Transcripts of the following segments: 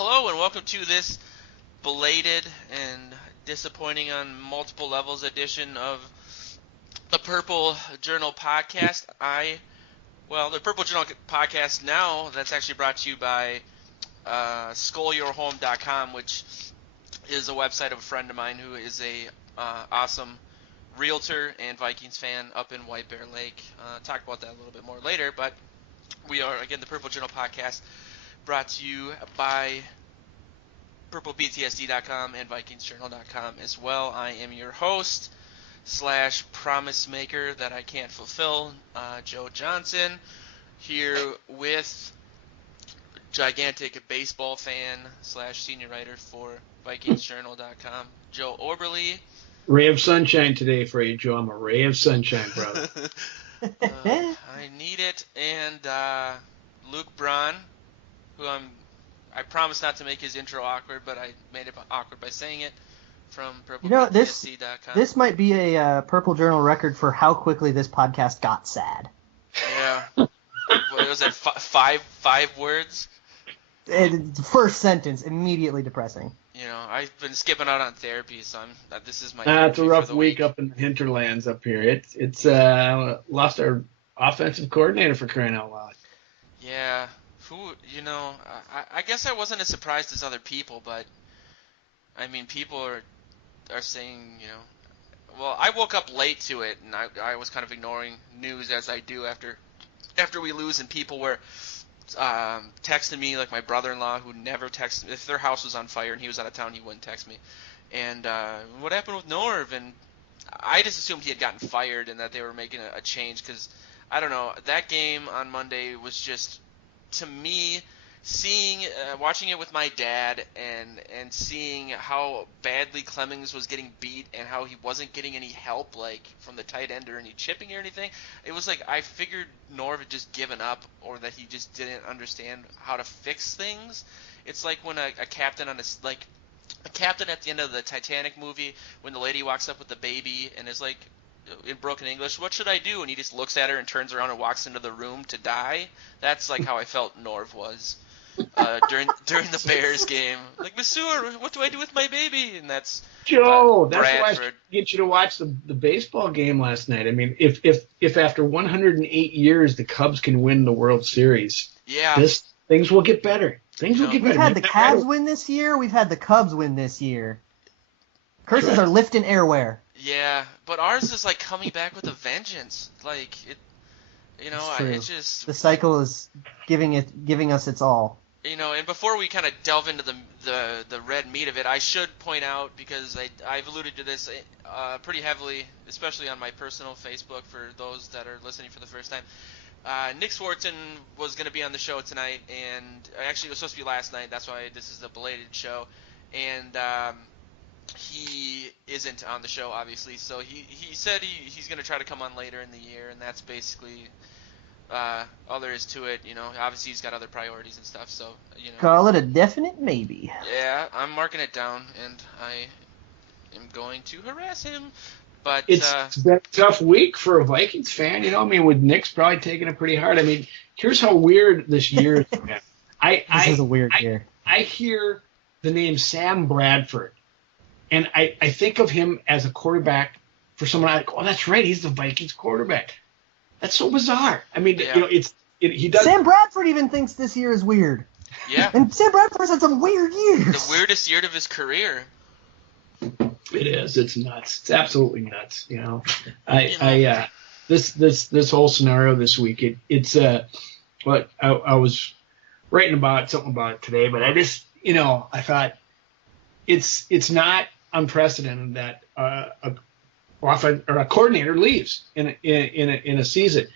Hello and welcome to this belated and disappointing on multiple levels edition of the Purple Journal podcast. The Purple Journal podcast now, that's actually brought to you by SkullYourHome.com, which is a website of a friend of mine who is a awesome realtor and Vikings fan up in White Bear Lake. Talk about that a little bit more later, but we are, again, the Purple Journal podcast, brought to you by PurplePTSD.com and VikingsJournal.com as well. I am your host / promise maker that I can't fulfill, Joe Johnson, here with gigantic baseball fan / senior writer for VikingsJournal.com, Joe Oberle. Ray of sunshine today for you, Joe. I'm a ray of sunshine, brother. I need it. And Luke Braun, who I promise not to make his intro awkward, but I made it awkward by saying it, from PurplePTSD.com. This might be a Purple Journal record for how quickly this podcast got sad. Yeah. What was it, five words? First sentence, immediately depressing. You know, I've been skipping out on therapy, so this is my. It's a rough week up in the hinterlands up here. It's lost our offensive coordinator, for crying out loud. Yeah, I guess I wasn't as surprised as other people, but I mean, people are saying, well, I woke up late to it, and I was kind of ignoring news as I do after we lose, and people were texting me, like my brother-in-law, who never texts me. If their house was on fire and he was out of town, he wouldn't text me. And what happened with Norv? And I just assumed he had gotten fired and that they were making a change, because I don't know, that game on Monday was just, to me, watching it with my dad and seeing how badly Clemmings was getting beat and how he wasn't getting any help, like from the tight end or any chipping or anything. It was like I figured Norv had just given up, or that he just didn't understand how to fix things. It's like when a captain at the end of the Titanic movie, when the lady walks up with the baby and is like, in broken English, "What should I do?" and he just looks at her and turns around and walks into the room to die. That's like how I felt Norv was during the Bears game. Like, "Monsieur, what do I do with my baby?" And that's Joe. That's Bradford. why I get you to watch the baseball game last night. I mean, if after 108 years the Cubs can win the World Series, things will get better. Things will get better. We've had the Cavs win this year. We've had the Cubs win this year. Curses are lifting airwear. Yeah, but ours is like coming back with a vengeance. Like it, it's just the cycle is giving us its all. And before we kind of delve into the red meat of it, I should point out, because I've alluded to this pretty heavily, especially on my personal Facebook for those that are listening for the first time. Nick Swartzen was going to be on the show tonight, and actually it was supposed to be last night. That's why this is a belated show, and he isn't on the show, obviously. So he said he's going to try to come on later in the year, and that's basically all there is to it. Obviously he's got other priorities and stuff, so call it a definite maybe. Yeah, I'm marking it down, and I am going to harass him. But it's been a tough week for a Vikings fan. With Nick's probably taking it pretty hard. I mean, here's how weird this year is. This is a weird year. I hear the name Sam Bradford, and I think of him as a quarterback for someone like, oh, that's right, he's the Vikings quarterback. That's so bizarre. I mean, he does. Sam Bradford even thinks this year is weird. Yeah. And Sam Bradford's had some weird years. The weirdest year of his career. It is. It's nuts. It's absolutely nuts. This whole scenario this week. It's what I was writing about something about it today, but I just I thought it's not unprecedented that a coordinator leaves in a season,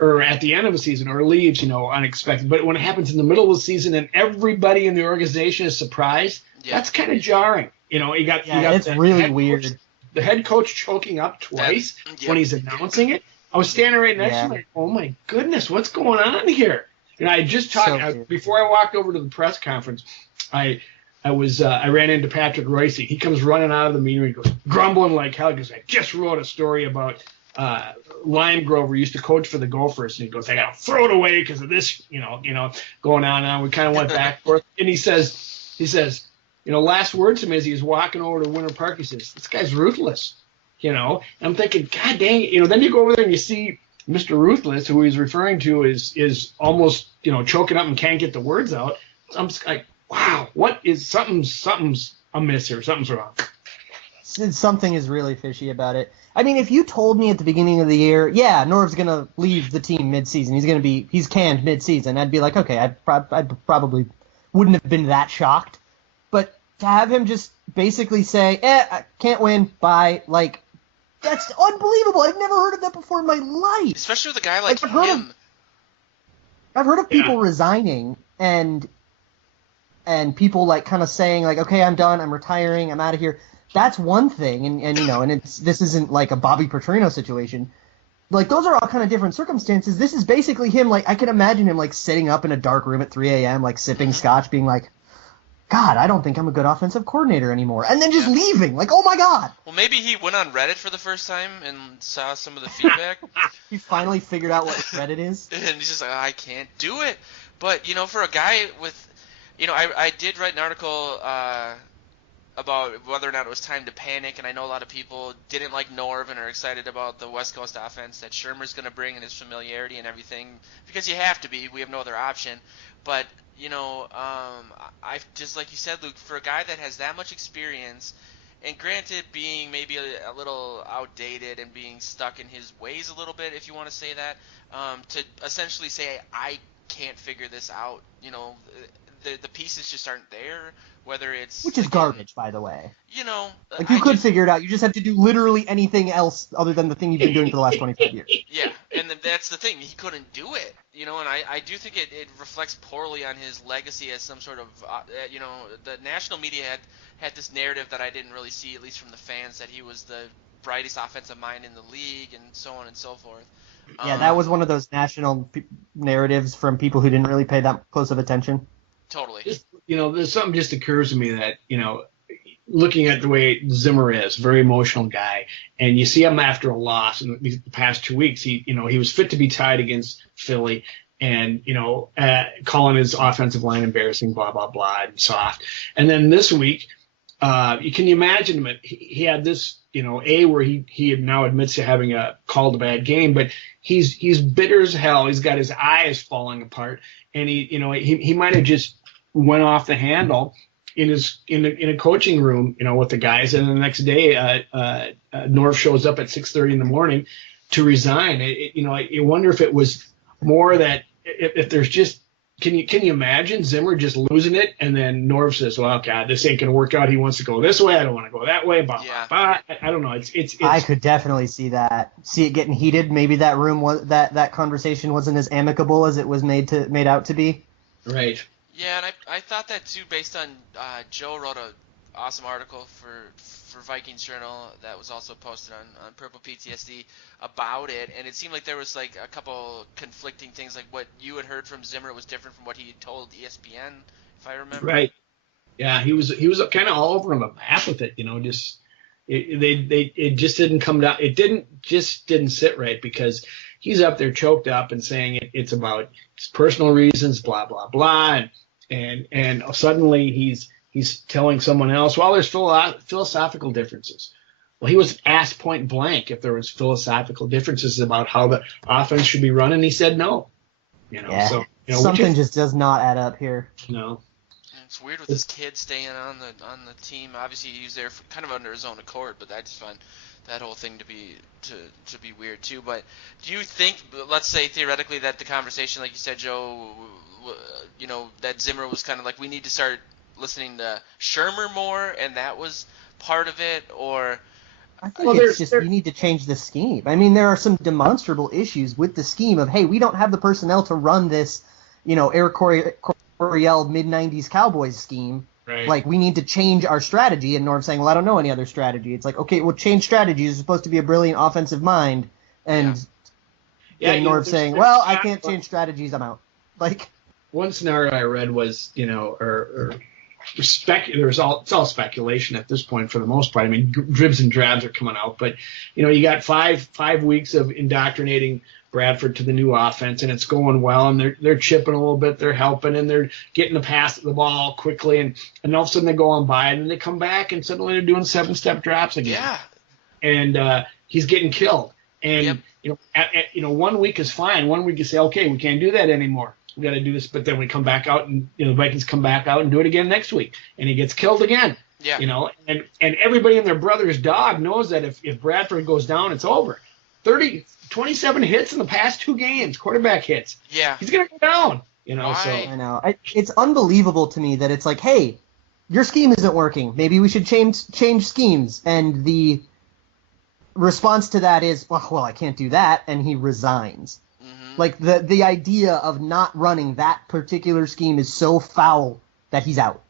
or at the end of a season, or leaves unexpected. But when it happens in the middle of the season and everybody in the organization is surprised, that's kind of jarring. You got it's really weird. The head coach choking up twice when he's announcing it. I was standing right next to him, like, oh my goodness, what's going on here? I just talked before I walked over to the press conference. I ran into Patrick Royce. He comes running out of the meeting. He goes grumbling like hell because I just wrote a story about Lime Grover used to coach for the Gophers, and he goes, I got to throw it away because of this, going on and on. We kind of went back and forth. And he says, last words to me as he was walking over to Winter Park, he says, this guy's ruthless, And I'm thinking, God dang it. Then you go over there and you see Mr. Ruthless, who he's referring to, is almost, choking up and can't get the words out. I'm just like, wow, what is something's amiss here. Something's wrong. Something is really fishy about it. I mean, if you told me at the beginning of the year, yeah, Norv's going to leave the team mid-season, he's canned mid-season, I'd be like, okay, I probably wouldn't have been that shocked. But to have him just basically say, I can't win, bye, like, that's unbelievable. I've never heard of that before in my life. Especially with a guy like him. I've heard of people resigning and people like kind of saying like, okay, I'm done, I'm retiring, I'm out of here. That's one thing, and this isn't like a Bobby Petrino situation. Like, those are all kind of different circumstances. This is basically him, like, I can imagine him, like, sitting up in a dark room at 3 a.m., like, sipping scotch, being like, God, I don't think I'm a good offensive coordinator anymore. And then just leaving, like, oh my God. Well, maybe he went on Reddit for the first time and saw some of the feedback. He finally figured out what Reddit is. And he's just like, I can't do it. But, for a guy with, I did write an article about whether or not it was time to panic, and I know a lot of people didn't like Norv and are excited about the West Coast offense that Shermer's going to bring and his familiarity and everything, because you have to be. We have no other option. But, I just like you said, Luke, for a guy that has that much experience, and granted being maybe a little outdated and being stuck in his ways a little bit, if you want to say that, to essentially say, I can't figure this out, the pieces just aren't there, whether it's... Which is garbage, by the way. Like you could figure it out. You just have to do literally anything else other than the thing you've been doing for the last 25 years. Yeah, and that's the thing. He couldn't do it, and I do think it reflects poorly on his legacy as some sort of, the national media had this narrative that I didn't really see, at least from the fans, that he was the brightest offensive mind in the league and so on and so forth. Yeah, that was one of those national narratives from people who didn't really pay that close of attention. Totally. There's something just occurs to me that, looking at the way Zimmer is, very emotional guy, and you see him after a loss in the past 2 weeks, he was fit to be tied against Philly and, calling his offensive line embarrassing, blah, blah, blah, and soft. And then this week, can you imagine him? He had this, where he now admits to having called a bad game, but he's bitter as hell. He's got his eyes falling apart, and he might have just went off the handle in a coaching room, with the guys, and the next day, Norv shows up at 6:30 in the morning to resign. I wonder if it was more that if there's just. Can you imagine Zimmer just losing it, and then Norv says, "Well, God, this ain't gonna work out. He wants to go this way. I don't want to go that way." Blah, blah, blah. I don't know. It's. I could definitely see that. See it getting heated. Maybe that room that conversation wasn't as amicable as it was made out to be. Right. Yeah, and I thought that too, based on Joe wrote an awesome article for Vikings Journal that was also posted on Purple PTSD about it, and it seemed like there was like a couple conflicting things, like what you had heard from Zimmer was different from what he had told ESPN, if I remember. Right. Yeah, he was kind of all over on the map with it, just it just didn't come down. It didn't sit right, because he's up there choked up and saying it's about his personal reasons, blah blah blah, and suddenly he's telling someone else, well, there's philosophical differences. Well, he was asked point blank if there was philosophical differences about how the offense should be run, and he said no. Yeah. So something just does not add up here. No. It's weird with this kid staying on the team. Obviously, he was there kind of under his own accord, but I just find that whole thing to be weird too. But do you think, let's say theoretically, that the conversation, like you said, Joe, that Zimmer was kind of like, we need to start listening to Shermer more, and that was part of it, or? I think it's just you need to change the scheme. I mean, there are some demonstrable issues with the scheme of, hey, we don't have the personnel to run this, Eric Coryell mid-'90s Cowboys scheme. Right. Like, we need to change our strategy. And Norv saying, well, I don't know any other strategy. It's like, okay, well, change strategy. You're supposed to be a brilliant offensive mind. And Norv saying, well, I can't change strategies. I'm out. Like, one scenario I read was, or it's all speculation at this point for the most part. I mean, dribs and drabs are coming out, but you got five weeks of indoctrinating Bradford to the new offense, and it's going well, and they're chipping a little bit, they're helping, and they're getting the ball quickly, and all of a sudden they go on by, and then they come back, and suddenly they're doing 7-step drops again. Yeah. And he's getting killed. And Yep. 1 week is fine. 1 week you say, okay, we can't do that anymore. We got to do this, but then we come back out, and the Vikings come back out and do it again next week, and he gets killed again. Yeah. And everybody and their brother's dog knows that if Bradford goes down, it's over. 27 hits in the past 2 games, quarterback hits. Yeah. He's gonna go down. Why? So I know. It's unbelievable to me that it's like, hey, your scheme isn't working. Maybe we should change schemes. And the response to that is, well, I can't do that, and he resigns. Mm-hmm. Like the idea of not running that particular scheme is so foul that he's out.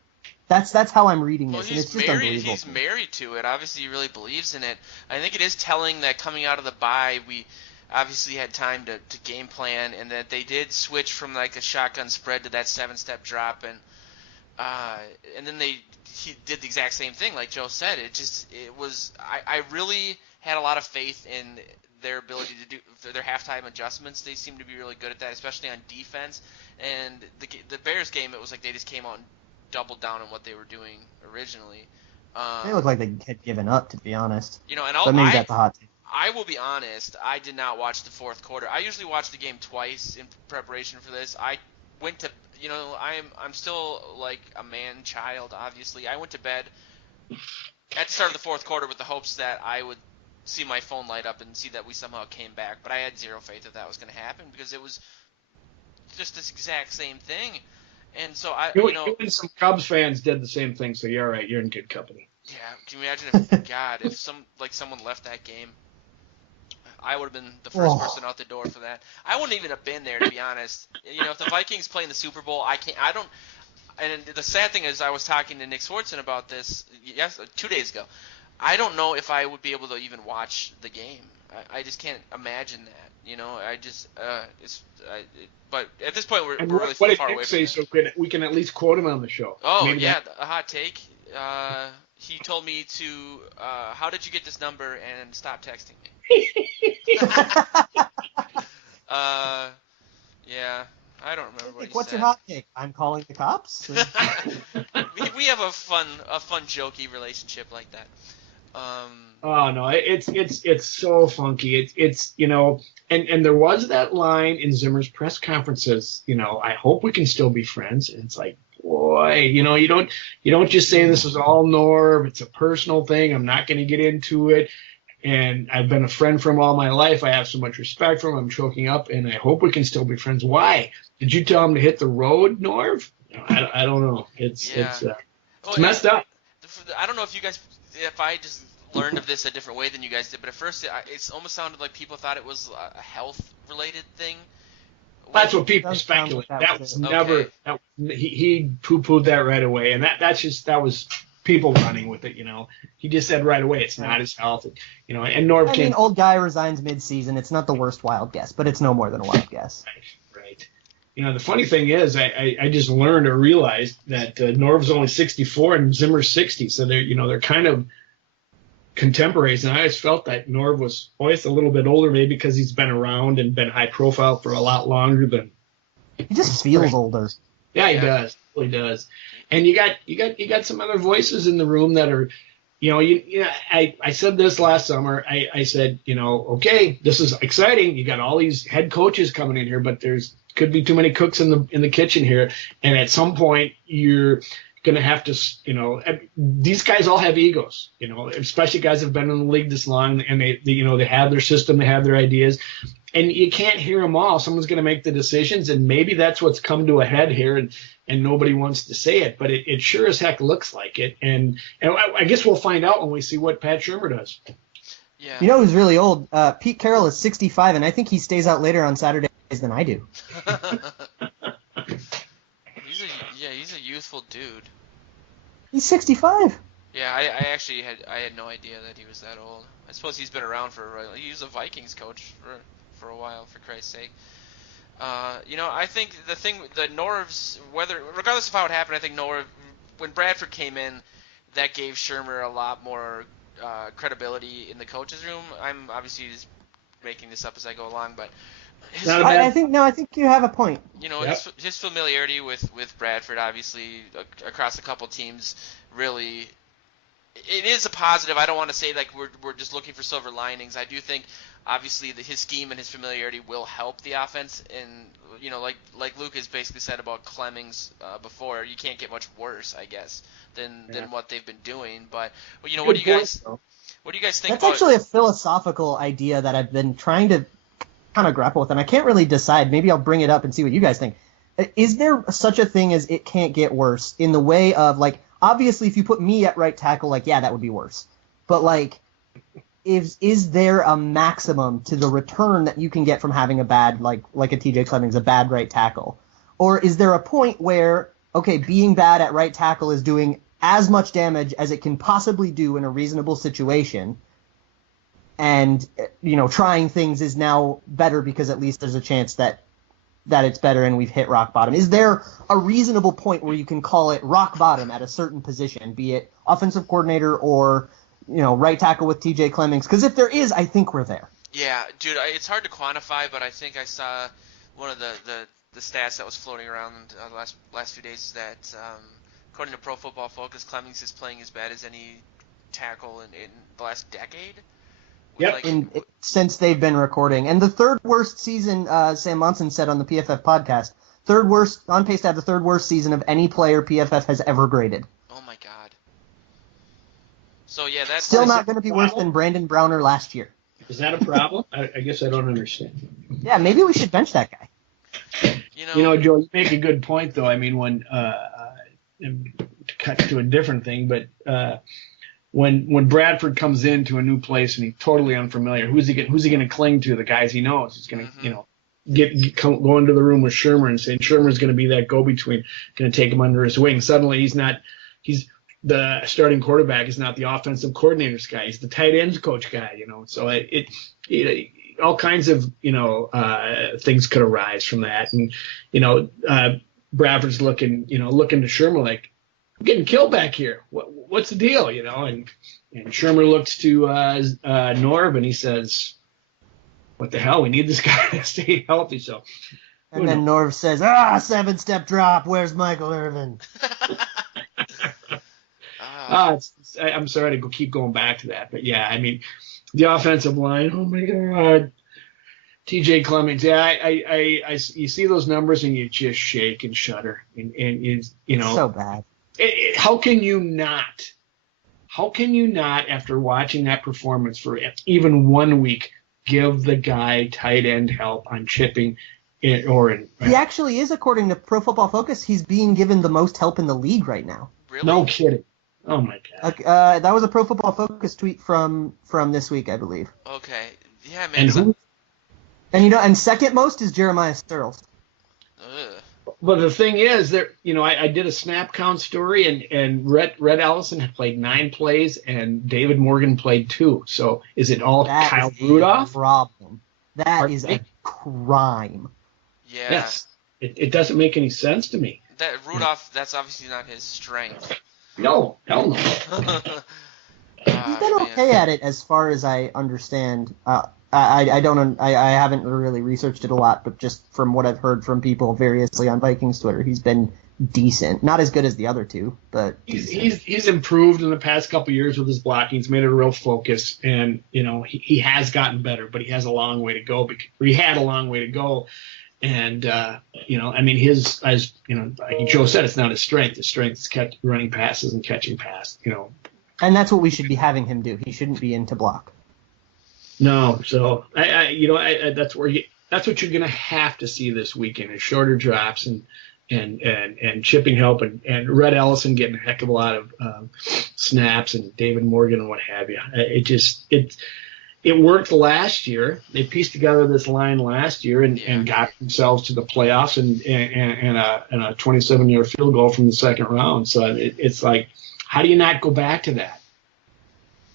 That's how I'm reading this, and it's just unbelievable. He's married to it. Obviously, he really believes in it. I think it is telling that coming out of the bye, we obviously had time to game plan, and that they did switch from like a shotgun spread to that 7-step drop, and then he did the exact same thing, like Joe said. I really had a lot of faith in their ability to do their halftime adjustments. They seem to be really good at that, especially on defense. And the Bears game, it was like they just came out and doubled down on what they were doing originally. They look like they had given up, to be honest. And but maybe that's a hot take. I will be honest, I did not watch the fourth quarter. I usually watch the game twice in preparation for this. I went to, I'm still like a man-child, obviously. I went to bed at the start of the fourth quarter with the hopes that I would see my phone light up and see that we somehow came back. But I had zero faith that was going to happen, because it was just this exact same thing. And so you and some Cubs fans did the same thing, so you're all right. You're in good company. Yeah, can you imagine if someone left that game? I would have been the first person out the door for that. I wouldn't even have been there, to be honest. If the Vikings play in the Super Bowl, and the sad thing is, I was talking to Nick Swartzen about this 2 days ago. I don't know if I would be able to even watch the game. I just can't imagine that. But at this point, we're really far away from it. So we can at least quote him on the show. Oh, maybe yeah, a hot take. He told me to, how did you get this number, and stop texting me. Yeah, I don't remember what he What's said. your hot take? I'm calling the cops? we have a fun jokey relationship like that. Oh no, it's so funky. It's and there was that line in Zimmer's press conferences. I hope we can still be friends. And it's like, boy, you don't just say this is all Norv. It's a personal thing. I'm not going to get into it. And I've been a friend for him all my life. I have so much respect for him. I'm choking up, and I hope we can still be friends. Why? Did you tell him to hit the road, Norv? I don't know. It's messed up. I don't know if I just learned of this a different way than you guys did, but at first it almost sounded like people thought it was a health-related thing. That's what people speculate. That was never. Okay. He poo-pooed that right away, and that was people running with it. He just said right away it's not his health. And Norv came. Old guy resigns mid-season. It's not the worst wild guess, but it's no more than a wild guess. Right. The funny thing is, I just learned or realized that Norv's only 64 and Zimmer's 60, so they're kind of contemporaries. And I always felt that Norv was always a little bit older, maybe because he's been around and been high profile for a lot longer than. He just feels older. Yeah, he does. He really does. And you got some other voices in the room that are, I said this last summer. I said, okay, this is exciting. You got all these head coaches coming in here, but could be too many cooks in the kitchen here. And at some point, you're going to have to, these guys all have egos, especially guys that have been in the league this long, and they have their system, they have their ideas, and you can't hear them all. Someone's going to make the decisions, and maybe that's what's come to a head here, and nobody wants to say it, but it sure as heck looks like it. And I guess we'll find out when we see what Pat Shurmur does. Yeah. Who's really old? Pete Carroll is 65, and I think he stays out later on Saturdays than I do. He's a youthful dude. He's 65. Yeah, I actually had no idea that he was that old. I suppose he's been around he was a Vikings coach for a while, for Christ's sake. I think the Norv's, regardless of how it happened, I think Norv when Bradford came in, that gave Shermer a lot more credibility in the coach's room. I'm obviously just making this up as I go along, but his, Not a bad. I think you have a point. Yep. his familiarity with Bradford, obviously across a couple teams, really, it is a positive. I don't want to say like we're just looking for silver linings. I do think obviously his scheme and his familiarity will help the offense, and like Luke has basically said about Clemmings before, you can't get much worse, I guess, than what they've been doing. But what do you guys think That's about? actually a philosophical idea that I've been trying to kind of grapple with, and I can't really decide. Maybe I'll bring it up and see what you guys think. Is there such a thing as it can't get worse in the way of, like, obviously if you put me at right tackle, like, yeah, that would be worse. But, like, is there a maximum to the return that you can get from having a bad, like a TJ Clemmings, a bad right tackle? Or is there a point where, okay, being bad at right tackle is doing as much damage as it can possibly do in a reasonable situation, and trying things is now better because at least there's a chance that it's better and we've hit rock bottom? Is there a reasonable point where you can call it rock bottom at a certain position, be it offensive coordinator or right tackle with TJ Clemmings? Because if there is, I think we're there. Yeah, dude, it's hard to quantify, but I think I saw one of the stats that was floating around the last few days is that according to Pro Football Focus, Clemmings is playing as bad as any tackle in the last decade. Yep. Since they've been recording. And the third worst season, Sam Monson said on the PFF podcast, on pace to have the third worst season of any player PFF has ever graded. Oh my God. So yeah, that's still not going to be worse than Brandon Browner last year. Is that a problem? I guess I don't understand. Yeah, maybe we should bench that guy. Joe, you make a good point, though. I mean, when to cut to a different thing, but when Bradford comes into a new place and he's totally unfamiliar, who's he going to cling to? The guys he knows. He's going to go into the room with Shermer and say Shermer's going to be that go-between, going to take him under his wing. Suddenly he's the starting quarterback is not the offensive coordinator's guy. He's the tight ends coach guy. So it all kinds of things could arise from that. And Bradford's looking to Shermer like, I'm getting killed back here. What's the deal? And Shermer looks to Norv and he says, what the hell? We need this guy to stay healthy. So, and then Norv says, 7-step drop. Where's Michael Irvin? I'm sorry to keep going back to that, but yeah, I mean, the offensive line. Oh my God, TJ Clemmings. Yeah, I you see those numbers and you just shake and shudder, and it's so bad. How can you not? How can you not, after watching that performance for even 1 week, give the guy tight end help on chipping? He actually is, according to Pro Football Focus. He's being given the most help in the league right now. Really? No kidding. Oh my God. That was a Pro Football Focus tweet from this week, I believe. Okay. Yeah, man. And second most is Jeremiah Sterles. But the thing is, I did a snap count story, and Red Ellison had played 9 plays, and David Morgan played 2. So is it all Kyle Rudolph? Problem. That is a crime. Yeah. Yes. It doesn't make any sense to me. That Rudolph, that's obviously not his strength. No, hell no. He's been okay at it, as far as I understand. I haven't really researched it a lot, but just from what I've heard from people variously on Vikings Twitter, he's been decent. Not as good as the other two, but he's improved in the past couple of years with his blocking. He's made it a real focus, and he has gotten better, but he has a long way to go. He had a long way to go. And, I mean, like Joe said, it's not his strength. His strength is running passes and catching passes, And that's what we should be having him do. He shouldn't be into block. No. So, that's what you're going to have to see this weekend is shorter drops and chipping help and Red Ellison getting a heck of a lot of snaps and David Morgan and what have you. It worked last year. They pieced together this line last year and got themselves to the playoffs and a 27-yard field goal from the second round. So it's like, how do you not go back to that?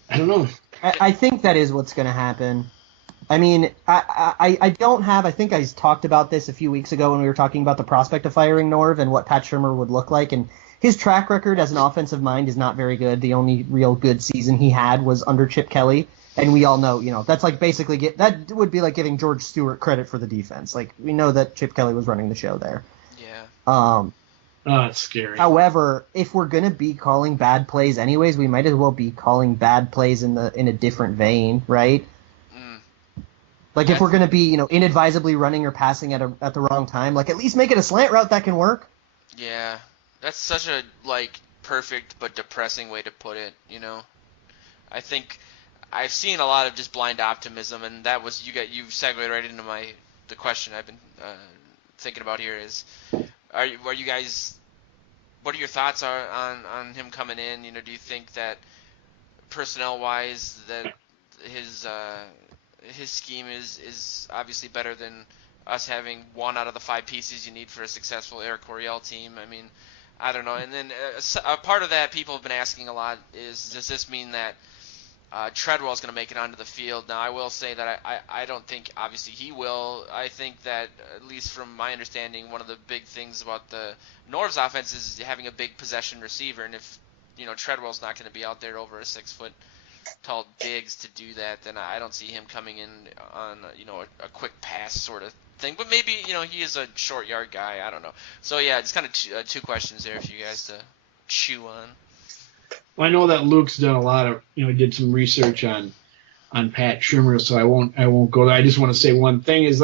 I don't know. I think that is what's going to happen. I mean, I think I talked about this a few weeks ago when we were talking about the prospect of firing Norv and what Pat Shurmur would look like. And his track record as an offensive mind is not very good. The only real good season he had was under Chip Kelly. And we all know, that's like basically that would be like giving George Stewart credit for the defense. Like, we know that Chip Kelly was running the show there. Yeah. Oh, it's scary. However, if we're gonna be calling bad plays anyways, we might as well be calling bad plays in a different vein, right? Like, if we're gonna be, inadvisably running or passing at the wrong time, like, at least make it a slant route that can work. Yeah, that's such a perfect but depressing way to put it. I think I've seen a lot of just blind optimism, and that was you segued right into the question I've been thinking about here is, what are your thoughts on him coming in? Do you think that personnel wise that his scheme is obviously better than us having one out of the 5 pieces you need for a successful Eric Coryell team? I mean, I don't know. And then a part of that people have been asking a lot is, does this mean that Treadwell's going to make it onto the field? Now, I will say that I don't think, obviously, he will. I think that, at least from my understanding, one of the big things about the Norv's offense is having a big possession receiver. And if, Treadwell's not going to be out there over a 6-foot-tall Diggs to do that, then I don't see him coming in on, a quick pass sort of thing. But maybe, he is a short yard guy. I don't know. So, yeah, it's kind of 2 questions there for you guys to chew on. Well, I know that Luke's done a lot of, did some research on Pat Shurmur, so I won't go there. I just want to say one thing is,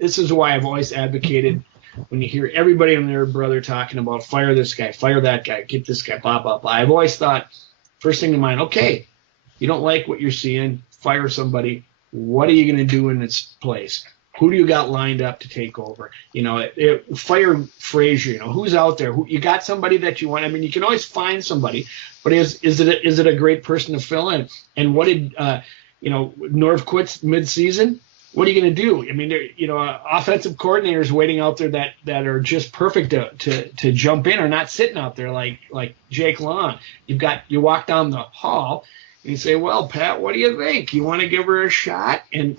this is why I've always advocated when you hear everybody and their brother talking about fire this guy, fire that guy, get this guy, blah, blah, blah. I've always thought, first thing in mind, okay, you don't like what you're seeing, fire somebody. What are you going to do in its place? Who do you got lined up to take over? Fire Frazier. Who's out there? You got somebody that you want? I mean, you can always find somebody, but is it a great person to fill in? And what did Norv quits midseason? What are you going to do? I mean, offensive coordinators waiting out there that are just perfect to jump in, or not sitting out there like Jake Long. You walk down the hall and you say, well, Pat, what do you think? You want to give her a shot? And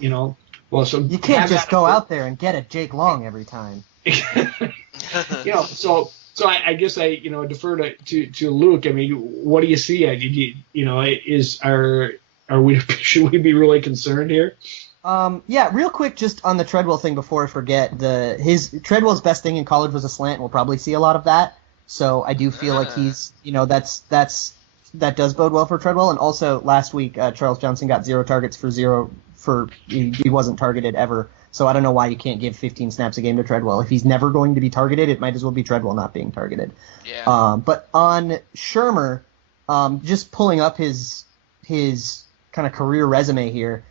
well, so you can't just go out there and get a Jake Long every time. So I guess I defer to Luke. I mean, what do you see? Should we be really concerned here? Yeah, real quick, just on the Treadwell thing before I forget, Treadwell's best thing in college was a slant, and we'll probably see a lot of that. So I do feel like he's that does bode well for Treadwell. And also last week, Charles Johnson got 0 targets he wasn't targeted ever. So I don't know why you can't give 15 snaps a game to Treadwell. If he's never going to be targeted, it might as well be Treadwell not being targeted. Yeah. But on Shurmur, just pulling up his kind of career resume here.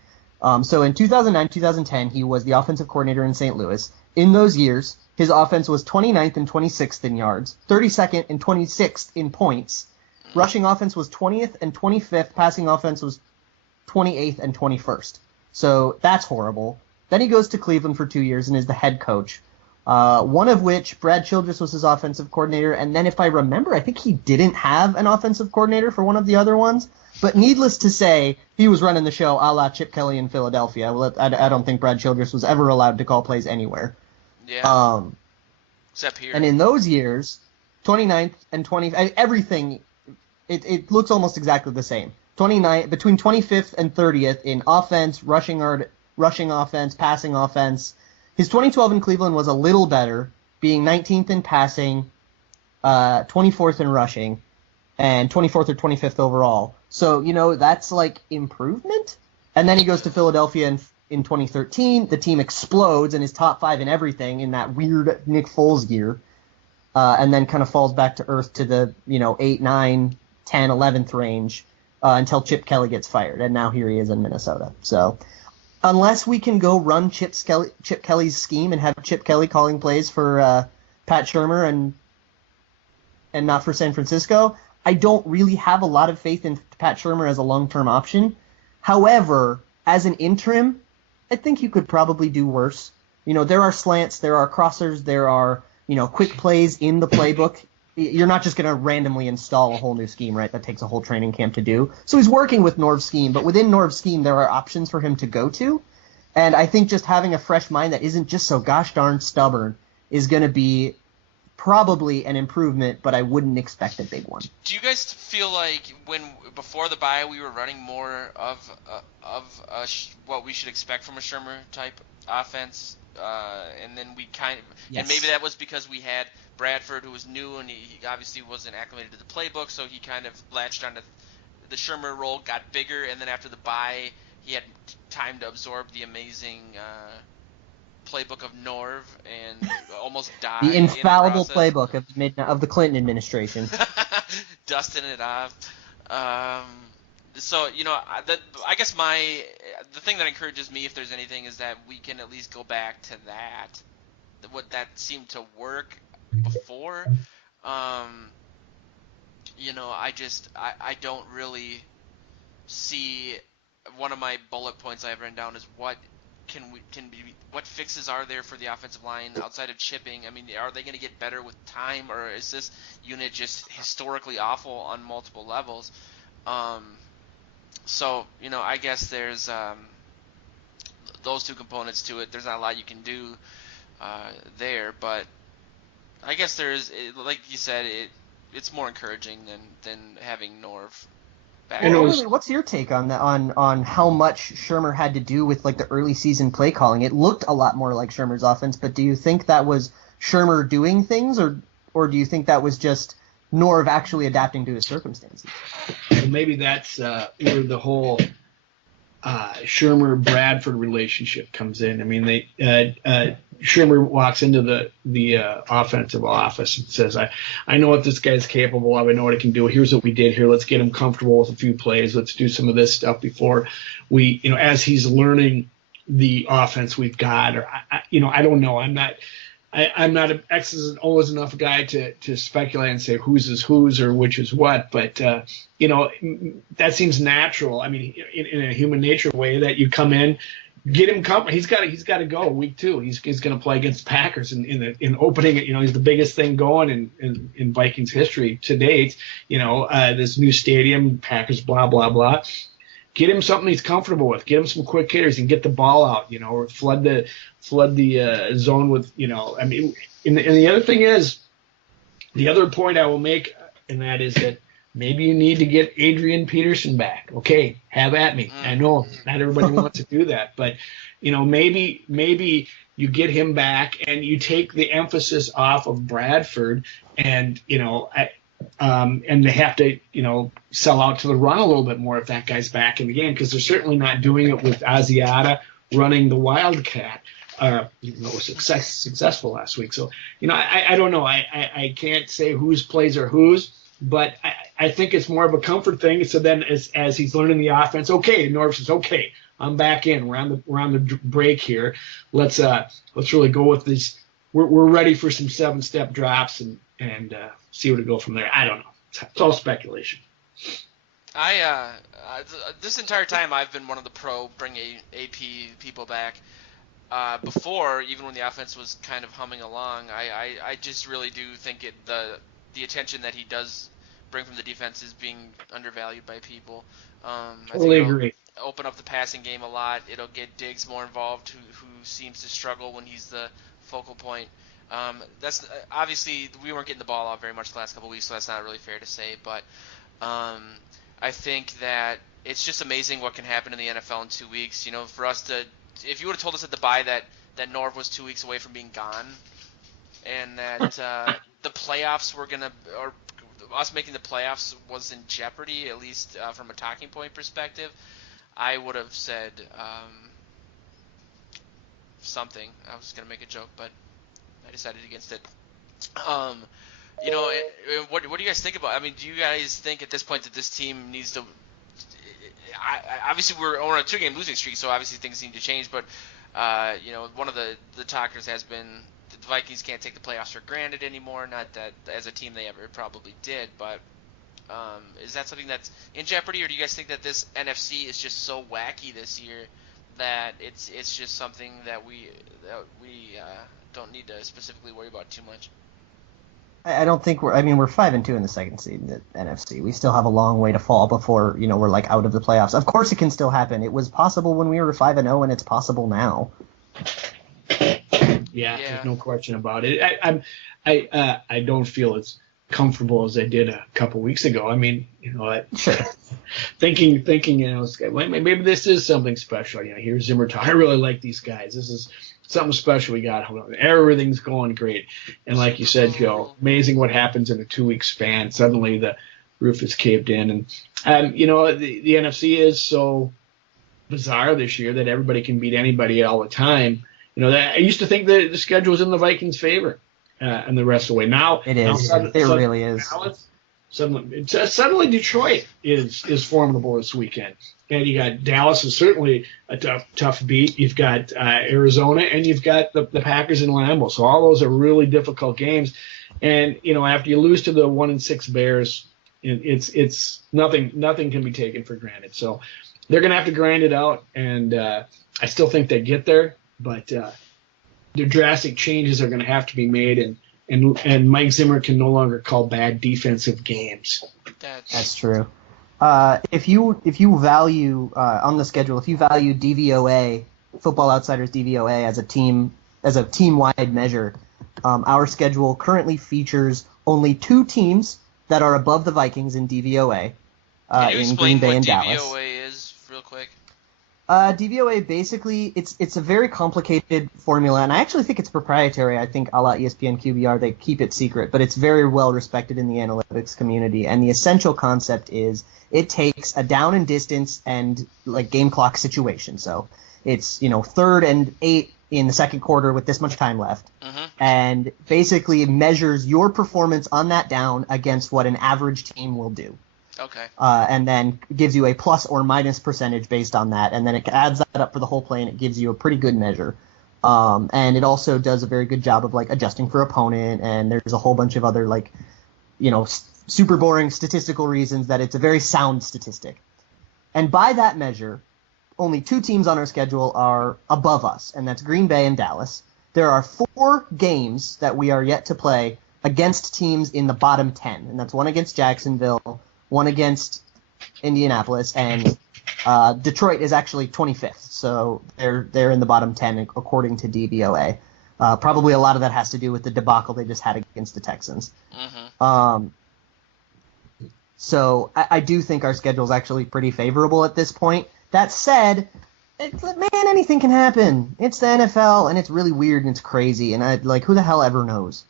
So in 2009, 2010, he was the offensive coordinator in St. Louis. In those years, his offense was 29th and 26th in yards, 32nd and 26th in points. Rushing offense was 20th and 25th. Passing offense was 28th and 21st. So that's horrible. Then he goes to Cleveland for 2 years and is the head coach, one of which Brad Childress was his offensive coordinator. And then if I remember, I think he didn't have an offensive coordinator for one of the other ones. But needless to say, he was running the show a la Chip Kelly in Philadelphia. I don't think Brad Childress was ever allowed to call plays anywhere. Yeah. Except here. And in those years, 29th and 20, everything, it looks almost exactly the same. Between 25th and 30th in offense, rushing offense, passing offense. His 2012 in Cleveland was a little better, being 19th in passing, 24th in rushing, and 24th or 25th overall. So, that's like improvement. And then he goes to Philadelphia in 2013. The team explodes and is top 5 in everything in that weird Nick Foles year. And then kind of falls back to earth to the, 8, 9, 10, 11th range until Chip Kelly gets fired. And now here he is in Minnesota. So unless we can go run Chip Kelly's scheme and have Chip Kelly calling plays for Pat Shurmur and not for San Francisco, I don't really have a lot of faith in Pat Shurmur as a long-term option. However, as an interim, I think you could probably do worse. There are slants, there are crossers, there are, quick plays in the playbook. You're not just going to randomly install a whole new scheme, right? That takes a whole training camp to do. So he's working with Norv's scheme, but within Norv's scheme, there are options for him to go to. And I think just having a fresh mind that isn't just so gosh darn stubborn is going to be probably an improvement, but I wouldn't expect a big one. Do you guys feel like before the bye we were running more of what we should expect from a Shermer type offense, and then we Yes. and maybe that was because we had Bradford, who was new and he obviously wasn't acclimated to the playbook, so he kind of latched onto the Shermer role, got bigger, and then after the bye he had time to absorb the amazing playbook of Norv and almost died. The infallible in the playbook of the Clinton administration. Dusting it off. So I guess the thing that encourages me, if there's anything, is that we can at least go back to what that seemed to work before. I don't really see. One of my bullet points I have written down is what fixes are there for the offensive line outside of chipping? I mean, are they going to get better with time, or is this unit just historically awful on multiple levels? So I guess there's those two components to it. There's not a lot you can do there, but I guess there's, like you said, it's more encouraging than having Norv back. What's your take on that? On how much Shermer had to do with like the early season play calling? It looked a lot more like Shermer's offense, but do you think that was Shermer doing things, or do you think that was just Norv actually adapting to his circumstances? And maybe that's where the whole Shermer-Bradford relationship comes in. I mean, Shermer walks into the offensive office and says, I know what this guy's capable of. I know what he can do. Here's what we did here. Let's get him comfortable with a few plays. Let's do some of this stuff before we, as he's learning the offense we've got. Or, I don't know. I'm not an X's and O's enough guy to speculate and say whose is whose or which is what. But, that seems natural. I mean, in a human nature way, that you come in, get him comfortable. He's got to go week 2. He's going to play against the Packers in opening it. He's the biggest thing going in Vikings history to date. This new stadium, Packers, blah blah blah. Get him something he's comfortable with. Get him some quick hitters and get the ball out. Or flood the zone with. I mean, and the other thing is, the other point I will make, and that is that maybe you need to get Adrian Peterson back. Okay, have at me. I know not everybody wants to do that, but maybe you get him back and you take the emphasis off of Bradford, and and they have to sell out to the run a little bit more if that guy's back in the game, because they're certainly not doing it with Asiata running the Wildcat. Even though it was successful last week. So, I don't know. I can't say whose plays are whose, but I think it's more of a comfort thing. So then as he's learning the offense, okay, Norv says, okay, I'm back in. We're on the break here. Let's really go with this. We're ready for some 7-step drops and see where to go from there. I don't know. It's all speculation. This entire time I've been one of the pro bring AP people back. Before, even when the offense was kind of humming along, I just really do think the attention that he does bring from the defense is being undervalued by people. I totally think agree. Open up the passing game a lot. It'll get Diggs more involved, who seems to struggle when he's the focal point. That's obviously we weren't getting the ball out very much the last couple of weeks, so that's not really fair to say. But I think that it's just amazing what can happen in the NFL in 2 weeks. For us to, if you would have told us at the bye that Norv was 2 weeks away from being gone, and that the playoffs were gonna, or us making the playoffs was in jeopardy, at least from a talking point perspective, I would have said something. I was gonna make a joke, but I decided against it. What do you guys think about? I mean, do you guys think at this point that this team needs to? Obviously, we're on a 2-game losing streak, so obviously things need to change. But one of the talkers has been the Vikings can't take the playoffs for granted anymore. Not that as a team they ever probably did, but is that something that's in jeopardy, or do you guys think that this NFC is just so wacky this year that it's just something that we don't need to specifically worry about too much? I don't think we're 5-2 in the second seed in the NFC. We still have a long way to fall before we're like out of the playoffs. Of course, it can still happen. It was possible when we were 5-0, and it's possible now. Yeah, there's Yeah. no question about it. I don't feel as comfortable as I did a couple weeks ago. I mean, Sure. thinking, maybe this is something special. Here's Zimmer. I really like these guys. This is something special we got. Everything's going great, and like you said, Joe, amazing what happens in a 2-week span. Suddenly the roof is caved in, and the NFC is so bizarre this year that everybody can beat anybody all the time. That I used to think that the schedule was in the Vikings' favor, and the rest of the way. Now It is. It really is. Suddenly Detroit is formidable this weekend, and you got Dallas is certainly a tough beat. You've got Arizona, and you've got the Packers in Lambeau. So all those are really difficult games. And after you lose to the 1-6 Bears, it's nothing can be taken for granted. So they're going to have to grind it out, and I still think they get there, but the drastic changes are going to have to be made, and Mike Zimmer can no longer call bad defensive games. That's true. If you value on the schedule, if you value DVOA, Football Outsiders DVOA as a team-wide measure, our schedule currently features only 2 teams that are above the Vikings in DVOA. Can you in explain Green Bay what and DVOA Dallas. is real quick? DVOA basically it's a very complicated formula, and I actually think it's proprietary. I think a la ESPN QBR they keep it secret, but it's very well respected in the analytics community. And the essential concept is it takes a down and distance and like game clock situation. So it's 3rd and 8 in the second quarter with this much time left, and basically measures your performance on that down against what an average team will do. Okay. And then gives you a plus or minus percentage based on that, and then it adds that up for the whole play, and it gives you a pretty good measure. And it also does a very good job of like adjusting for opponent, and there's a whole bunch of other like, super boring statistical reasons that it's a very sound statistic. And by that measure, only 2 teams on our schedule are above us, and that's Green Bay and Dallas. There are 4 games that we are yet to play against teams in the bottom 10, and that's one against Jacksonville, one against Indianapolis, and Detroit is actually 25th, so they're in the bottom 10 according to DVOA. Probably a lot of that has to do with the debacle they just had against the Texans. So I do think our schedule is actually pretty favorable at this point. That said, anything can happen. It's the NFL, and it's really weird and it's crazy, and who the hell ever knows?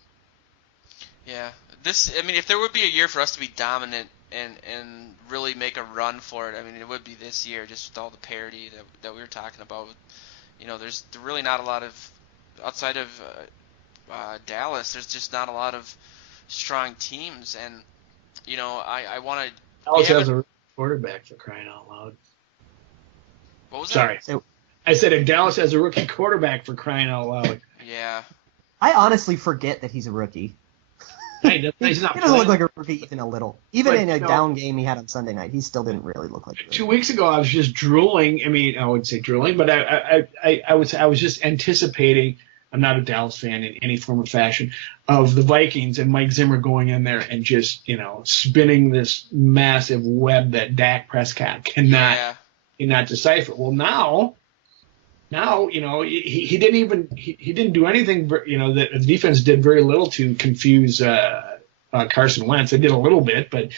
Yeah, if there would be a year for us to be dominant and really make a run for it, it would be this year, just with all the parity that we were talking about. There's really not a lot of, outside of Dallas, there's just not a lot of strong teams, and I want to. Dallas has a quarterback, for crying out loud. What was Sorry. that? I said if Dallas has a rookie quarterback, for crying out loud. Yeah. I honestly forget that he's a rookie. He's not he doesn't look like a rookie even a little. Even in a down game he had on Sunday night, he still didn't really look like a rookie. 2 weeks ago, I was just drooling. I wouldn't say drooling, but I was just anticipating. I'm not a Dallas fan in any form or fashion of the Vikings and Mike Zimmer going in there and just spinning this massive web that Dak Prescott cannot decipher. Well, now he didn't do anything. The defense did very little to confuse Carson Wentz. They did a little bit, but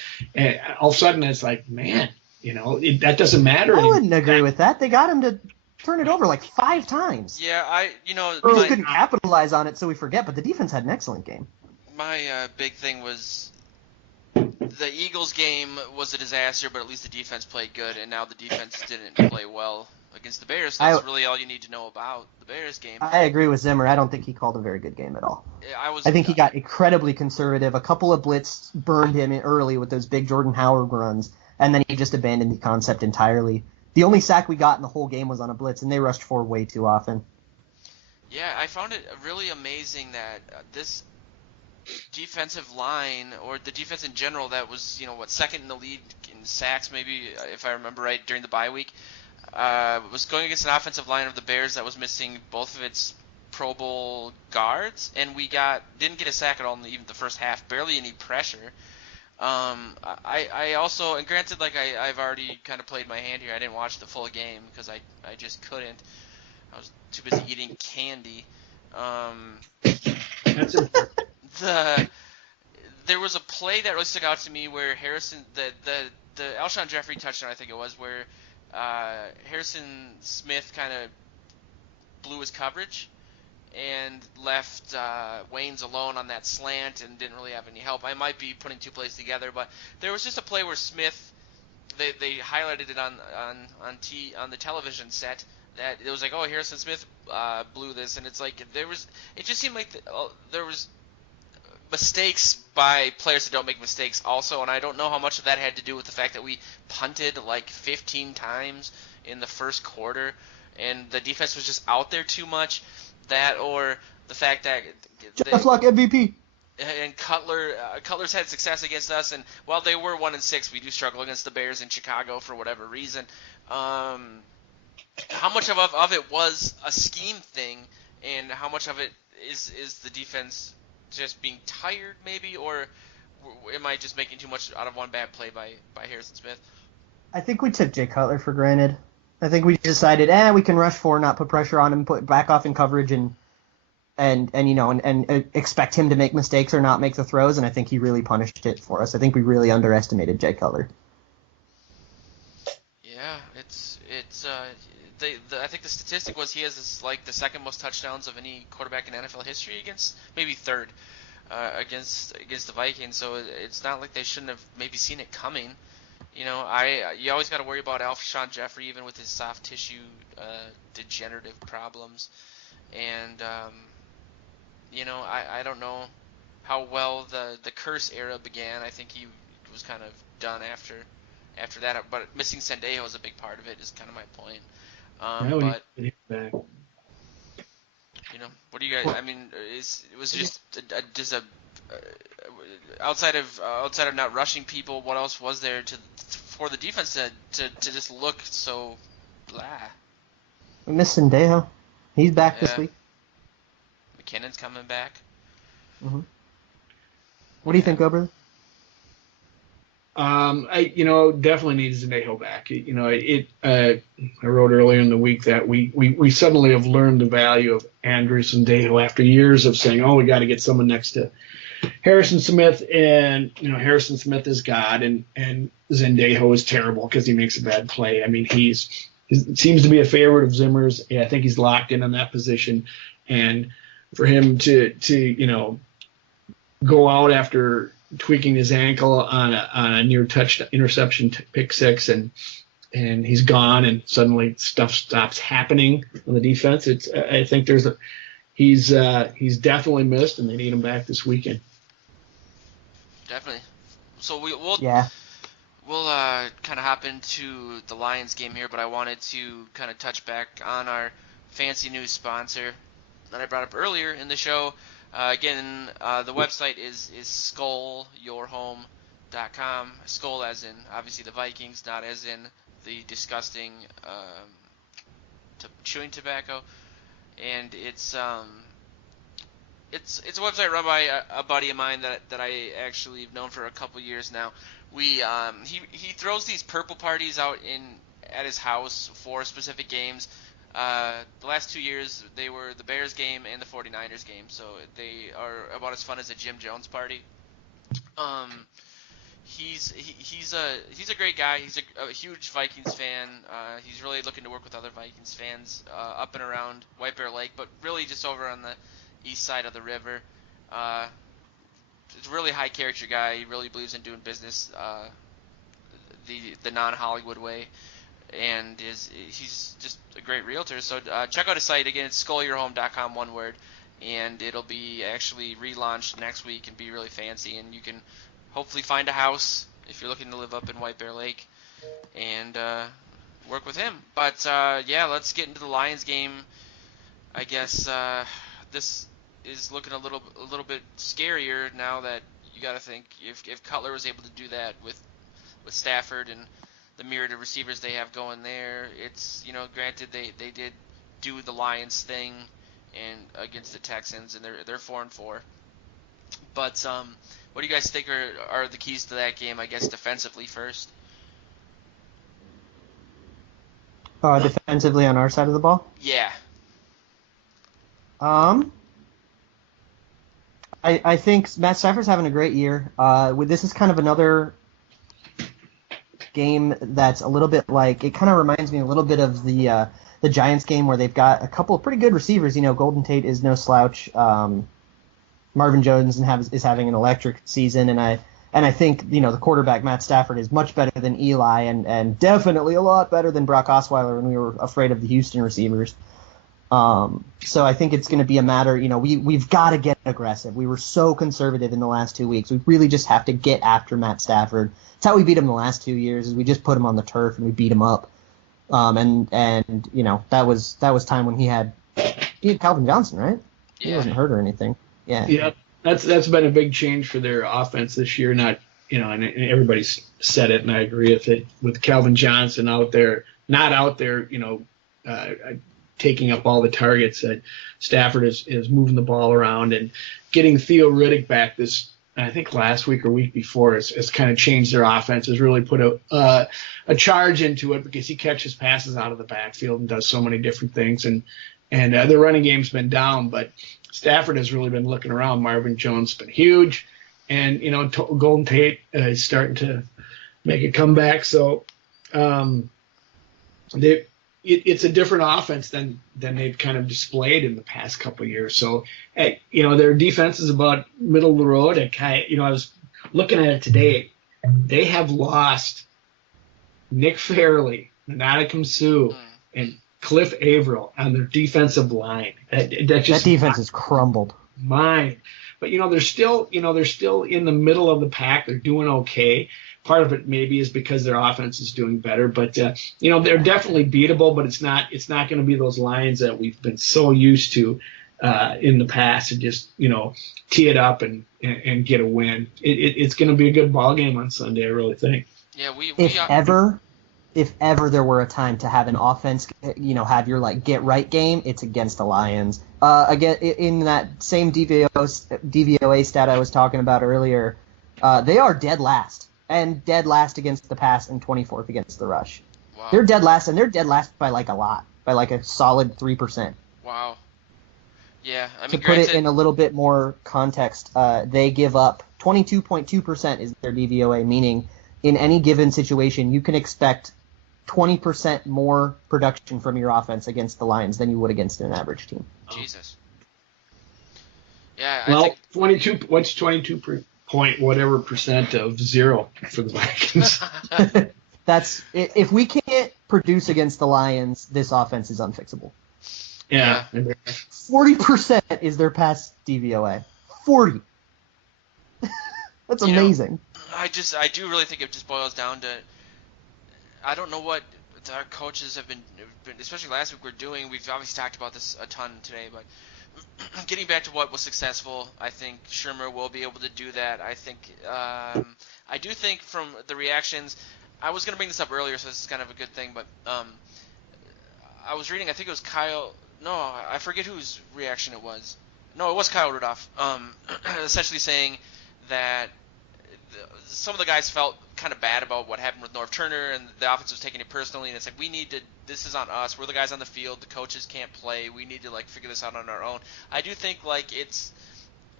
all of a sudden it's like, man, that doesn't matter. I wouldn't agree with that. They got him to turn it over like 5 times. Yeah, We just couldn't capitalize on it, so we forget. But the defense had an excellent game. My big thing was the Eagles game was a disaster, but at least the defense played good, and now the defense didn't play well against the Bears. So that's really all you need to know about the Bears game. I agree with Zimmer. I don't think he called a very good game at all. I think he got incredibly conservative. A couple of blitz burned him in early with those big Jordan Howard runs, and then he just abandoned the concept entirely. The only sack we got in the whole game was on a blitz, and they rushed forward way too often. Yeah, I found it really amazing that this defensive line, or the defense in general, that was second in the league in sacks, maybe if I remember right, during the bye week, was going against an offensive line of the Bears that was missing both of its Pro Bowl guards, and we didn't get a sack at all in even the first half, barely any pressure. I also, and granted, I've already kind of played my hand here. I didn't watch the full game because I just couldn't. I was too busy eating candy. Um, That's important. the there was a play that really stuck out to me where Harrison the Alshon Jeffrey touchdown, I think it was, where Harrison Smith kind of blew his coverage and left Waynes alone on that slant and didn't really have any help. I might be putting two plays together, but there was just a play where Smith, they highlighted it on the television set, that it was like, oh, Harrison Smith blew this, and it's like it just seemed like there was mistakes by players that don't make mistakes also, and I don't know how much of that had to do with the fact that we punted like 15 times in the first quarter and the defense was just out there too much, that or the fact that Just like MVP. and Cutler's had success against us, and while they were 1-6, we do struggle against the Bears in Chicago for whatever reason. How much of it was a scheme thing, and how much of it is the defense just being tired, maybe, or am I just making too much out of one bad play by Harrison Smith? I think we took Jay Cutler for granted. I think we decided, we can rush 4, not put pressure on him, put back off in coverage, and expect him to make mistakes or not make the throws. And I think he really punished it for us. I think we really underestimated Jay Cutler. Yeah, I think the statistic was he has like the second most touchdowns of any quarterback in NFL history, against maybe third against the Vikings. So it's not like they shouldn't have maybe seen it coming. You always got to worry about Alshon Jeffrey, even with his soft tissue degenerative problems, and I don't know how well the curse era began. I think he was kind of done after that, but missing Sendejo is a big part of it, is kind of my point. But what do you guys? I mean, it was just a outside of not rushing people. What else was there for the defense to just look so blah? We missed Sendejo. He's back this week. McKinnon's coming back. Mm-hmm. What do you think, Oberly? I definitely need Zendejo back. I wrote earlier in the week that we suddenly have learned the value of Andrew Zendejo after years of saying, oh, we got to get someone next to Harrison Smith, and Harrison Smith is God, and Zendejo is terrible because he makes a bad play. I mean, he seems to be a favorite of Zimmer's. Yeah, I think he's locked in on that position, and for him to go out after tweaking his ankle on a near touch interception pick six, and he's gone, and suddenly stuff stops happening on the defense. I think he's definitely missed, and they need him back this weekend. Definitely. So we'll kind of hop into the Lions game here, but I wanted to kind of touch back on our fancy new sponsor that I brought up earlier in the show. Again, the website is skullyourhome.com. Skull as in, obviously, the Vikings, not as in the disgusting chewing tobacco. And it's a website run by a buddy of mine that I actually have known for a couple years now. He throws these purple parties out at his house for specific games. The last 2 years, they were the Bears game and the 49ers game, so they are about as fun as a Jim Jones party. He's a great guy. He's a huge Vikings fan. He's really looking to work with other Vikings fans up and around White Bear Lake, but really just over on the east side of the river. He's a really high character guy. He really believes in doing business the non-Hollywood way. And he's just a great realtor. So check out his site. Again, it's skullyourhome.com, one word, and it'll be actually relaunched next week and be really fancy. And you can hopefully find a house if you're looking to live up in White Bear Lake and work with him. But let's get into the Lions game. I guess this is looking a little bit scarier now that you got to think if Cutler was able to do that with Stafford and the myriad of receivers they have going there. It's, granted they did do the Lions thing and against the Texans, and they're 4-4. But what do you guys think are the keys to that game? I guess defensively first. Defensively on our side of the ball. Yeah. I think Matt Stafford's having a great year. This is kind of another game that's a little bit like, it kind of reminds me a little bit of the Giants game where they've got a couple of pretty good receivers. Golden Tate is no slouch. Marvin Jones is having an electric season, and I think the quarterback Matt Stafford is much better than Eli, and definitely a lot better than Brock Osweiler when we were afraid of the Houston receivers. So I think it's going to be a matter, we've got to get aggressive. We were so conservative in the last 2 weeks. We really just have to get after Matt Stafford. It's how we beat him the last 2 years, is we just put him on the turf and we beat him up. And that was time when he had Calvin Johnson, right? Yeah. He wasn't hurt or anything. Yeah. Yeah, that's been a big change for their offense this year. Not, and everybody's said it, and I agree with it. With Calvin Johnson out there, not out there, taking up all the targets. Stafford is moving the ball around, and getting Theo Riddick back I think last week or week before has kind of changed their offense. Has really put a charge into it, because he catches passes out of the backfield and does so many different things. And the running game's been down, but Stafford has really been looking around. Marvin Jones has been huge, and Golden Tate is starting to make a comeback. So it's a different offense than they've kind of displayed in the past couple of years. So their defense is about middle of the road. I was looking at it today. They have lost Nick Fairley, Nanadikam Suh, and Cliff Averill on their defensive line. That defense has crumbled. Mine. But they're still in the middle of the pack. They're doing okay. Part of it maybe is because their offense is doing better, but they're definitely beatable. But it's not going to be those Lions that we've been so used to in the past, and just tee it up and get a win. It's going to be a good ball game on Sunday, I really think. Yeah, if ever there were a time to have an offense, have your get right game, it's against the Lions. Again, in that same DVOA stat I was talking about earlier, they are dead last against the pass and 24th against the rush. Wow. They're dead last, and they're dead last by a lot, by a solid 3%. Wow. Yeah, I mean, to put it in a little bit more context, they give up 22.2% is their DVOA, meaning in any given situation you can expect 20% more production from your offense against the Lions than you would against an average team. Jesus. Yeah. Well, 22. What's 22 point whatever percent of 0 for the Vikings? That's if we can't produce against the Lions, this offense is unfixable. Yeah. 40% is their pass DVOA. 40. That's amazing. I do really think it just boils down to, I don't know what our coaches have been, especially last week, we're doing. We've obviously talked about this a ton today, but getting back to what was successful, I think Shermer will be able to do that. I think, I do think from the reactions, I was going to bring this up earlier, so this is kind of a good thing, but I was reading, I think it was I forget whose reaction it was. No, it was Kyle Rudolph, essentially saying that some of the guys felt kind of bad about what happened with Norv Turner, and the offense was taking it personally, and it's this is on us. We're the guys on the field. The coaches can't play. We need to figure this out on our own. I do think it's,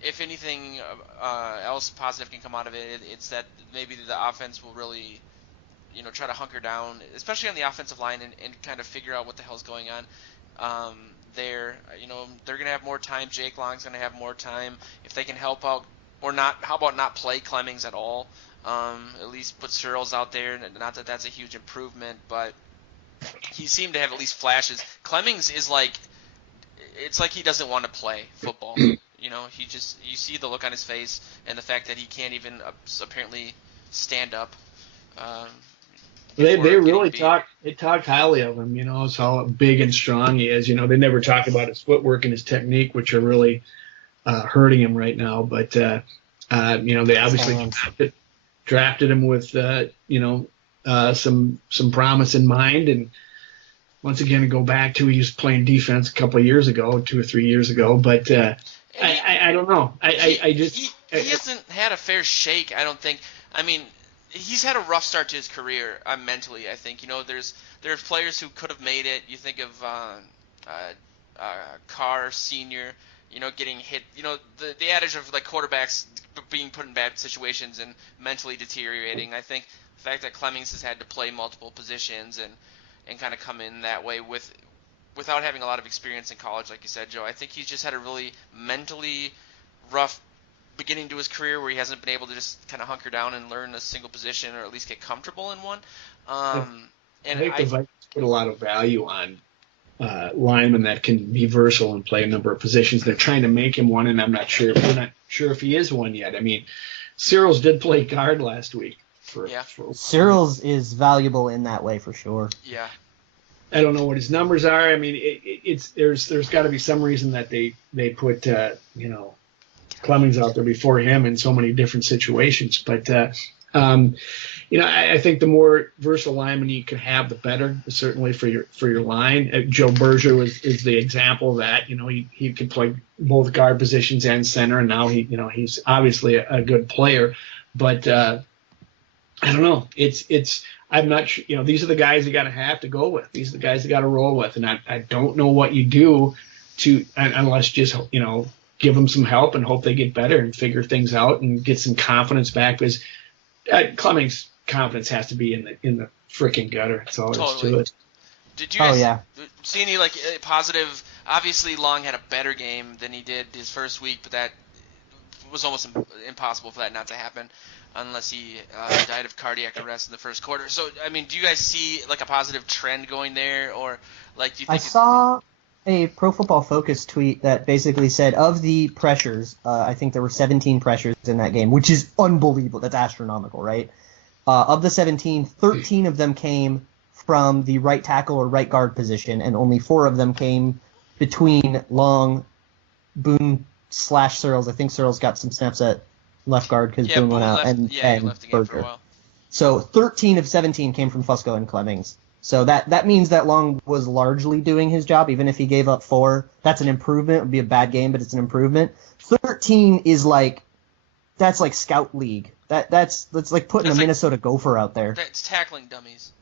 if anything else positive can come out of it, it's that maybe the offense will really, try to hunker down, especially on the offensive line, and kind of figure out what the hell's going on. They're going to have more time. Jake Long's going to have more time. If they can help out or not, how about not play Clemmings at all? At least put Searles out there. Not that that's a huge improvement, but he seemed to have at least flashes. Clemmings is it's like he doesn't want to play football. He just, you see the look on his face, and the fact that he can't even apparently stand up. They really talk highly of him, how big and strong he is. They never talk about his footwork and his technique, which are really hurting him right now. But they obviously drafted him with some promise in mind. And once again, to go back to, he was playing defense a couple of years ago, 2 or 3 years ago. But I don't know. He hasn't had a fair shake, I don't think. I mean, he's had a rough start to his career mentally, I think. There's players who could have made it. You think of Carr Sr., getting hit. The adage of like quarterbacks being put in bad situations and mentally deteriorating. I think the fact that Clemmings has had to play multiple positions and kind of come in that way without having a lot of experience in college, like you said, Joe. I think he's just had a really mentally rough beginning to his career where he hasn't been able to just kind of hunker down and learn a single position or at least get comfortable in one. I And think the Vikings put a lot of value on linemen that can be versatile and play a number of positions. They're trying to make him one, and I'm not sure. We're not sure if he is one yet. I mean, Cyril's did play guard last week. Cyril's is valuable in that way for sure. Yeah. I don't know what his numbers are. I mean, there's got to be some reason that they put Clemmings out there before him in so many different situations. But I think the more versatile lineman you can have, the better. Certainly for your line. Joe Berger is the example of that. He could play both guard positions and center, and now he's obviously a good player. But I don't know. I'm not sure. These are the guys you got to have to go with. These are the guys you got to roll with, and I don't know what you do unless just give them some help and hope they get better and figure things out and get some confidence back. Because Clemmings' confidence has to be in the freaking gutter. That's all there is to it. Did you guys see any positive? Obviously, Long had a better game than he did his first week, but that was almost impossible for that not to happen unless he died of cardiac arrest in the first quarter. So, I mean, do you guys see a positive trend going there, or do you think? I saw a Pro Football Focus tweet that basically said of the pressures, I think there were 17 pressures in that game, which is unbelievable. That's astronomical, right? Of the 17, 13 of them came from the right tackle or right guard position, and only 4 of them came between Long, Boone / Searles. I think Searles got some snaps at left guard because Boone went out, and Berger. So 13 of 17 came from Fusco and Clemmings. So that means that Long was largely doing his job, even if he gave up 4. That's an improvement. It would be a bad game, but it's an improvement. 13 is that's like scout league. That's like putting a Minnesota Gopher out there. That's tackling dummies.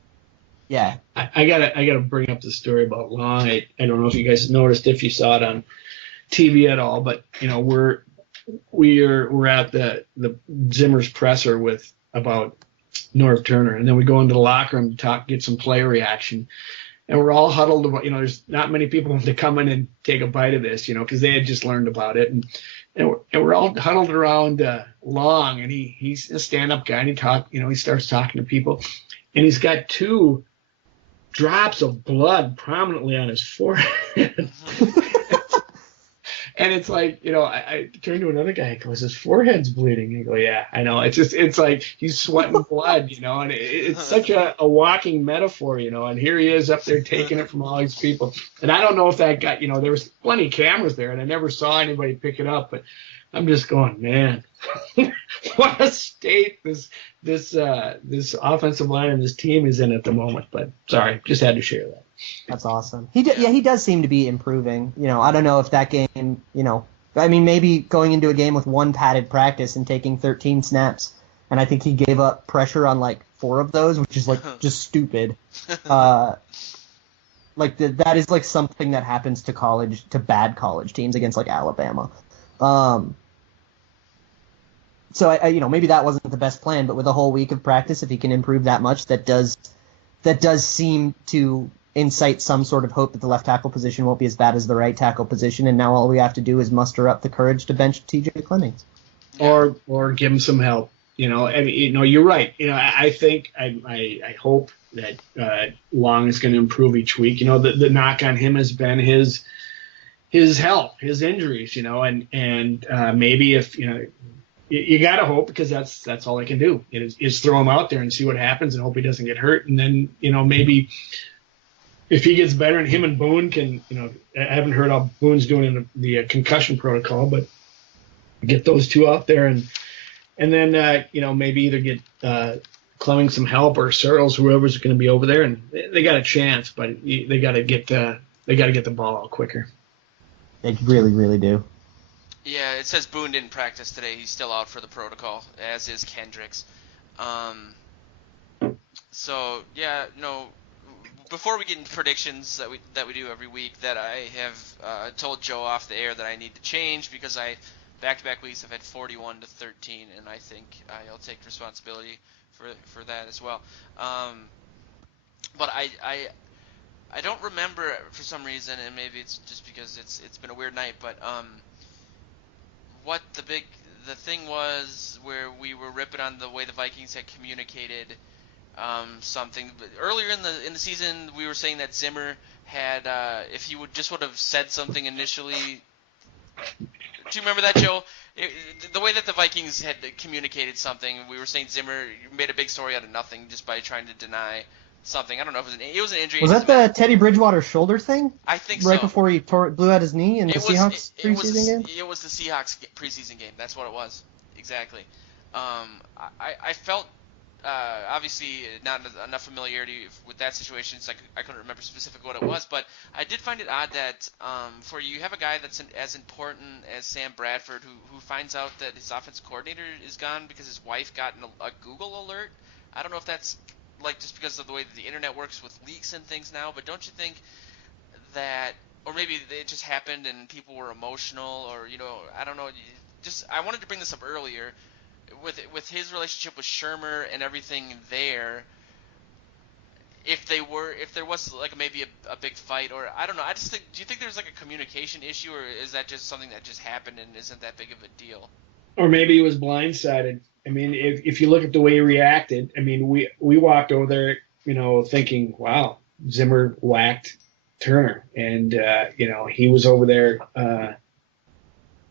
Yeah. I gotta bring up the story about Long. I don't know if you guys noticed, if you saw it on TV at all, but we're at the Zimmer's presser with about Norv Turner, and then we go into the locker room to get some player reaction, and we're all huddled about. There's not many people to come in and take a bite of this, because they had just learned about it, and we're all huddled around Long, and he's a stand-up guy, and he starts talking to people, and he's got 2 drops of blood prominently on his forehead. And it's I turned to another guy. He goes, his forehead's bleeding. I go, yeah, I know. It's like he's sweating blood, and it's such a walking metaphor, and here he is up there taking it from all these people. And I don't know if that got, there was plenty of cameras there, and I never saw anybody pick it up, but I'm just going, man, what a state this offensive line and this team is in at the moment. But sorry, just had to share that. That's awesome. He does seem to be improving. I don't know if that game, maybe going into a game with 1 padded practice and taking 13 snaps, and I think he gave up pressure on 4 of those, which is just stupid. That is something that happens to bad college teams against Alabama. So maybe that wasn't the best plan, but with a whole week of practice, if he can improve that much, that does seem to incite some sort of hope that the left tackle position won't be as bad as the right tackle position, and now all we have to do is muster up the courage to bench T.J. Clemmings. Or give him some help. You're right. I think I hope that Long is going to improve each week. The knock on him has been his health, his injuries. And maybe if you got to hope, because that's all I can do is throw him out there and see what happens and hope he doesn't get hurt. And then maybe if he gets better, and him and Boone can, I haven't heard how Boone's doing in the concussion protocol, but get those 2 out there, and then maybe either get Clemmings some help, or Searles, whoever's going to be over there, and they got a chance, but they got to get the ball out quicker. They really, really do. Yeah, it says Boone didn't practice today. He's still out for the protocol, as is Kendricks. So yeah, before we get into predictions that we do every week, that I have told Joe off the air that I need to change because back-to-back weeks I've had 41 to 13, and I think I'll take responsibility for that as well. But I don't remember for some reason, and maybe it's just because it's been a weird night, but what the thing was where we were ripping on the way the Vikings had communicated something. But earlier in the season, we were saying that Zimmer had, if he would have said something initially. Do you remember that, Joe? The way that the Vikings had communicated something, we were saying Zimmer made a big story out of nothing just by trying to deny something. I don't know if it was an injury. Was that the Teddy Bridgewater shoulder thing? I think so. Right before he blew out his knee in the Seahawks preseason game? It was the Seahawks preseason game. That's what it was. Exactly. I felt obviously not enough familiarity with that situation, so I couldn't remember specifically what it was, but I did find it odd that for you have a guy that's as important as Sam Bradford who finds out that his offensive coordinator is gone because his wife got a Google alert. I don't know if that's just because of the way that the internet works with leaks and things now, but don't you think that, or maybe it just happened and people were emotional, or I don't know. I wanted to bring this up earlier with his relationship with Shermer and everything there. If there was maybe a big fight, or I don't know. I just think, do you think there's a communication issue, or is that just something that just happened and isn't that big of a deal? Or maybe he was blindsided. I mean, if you look at the way he reacted, I mean, we walked over there, thinking, wow, Zimmer whacked Turner, and he was over there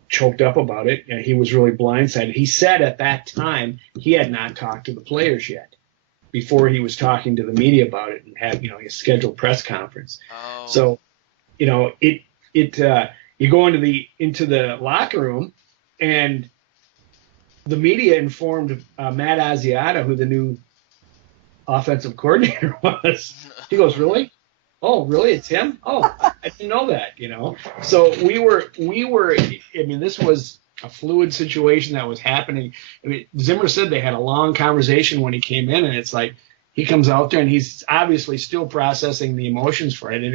choked up about it, and he was really blindsided. He said at that time he had not talked to the players yet before he was talking to the media about it and had his scheduled press conference. Oh. So you go into the locker room, and the media informed Matt Asiata who the new offensive coordinator was. He goes, really? Oh, really? It's him? Oh, I didn't know that, So we were, I mean, this was a fluid situation that was happening. I mean, Zimmer said they had a long conversation when he came in, and it's like he comes out there and he's obviously still processing the emotions for it. And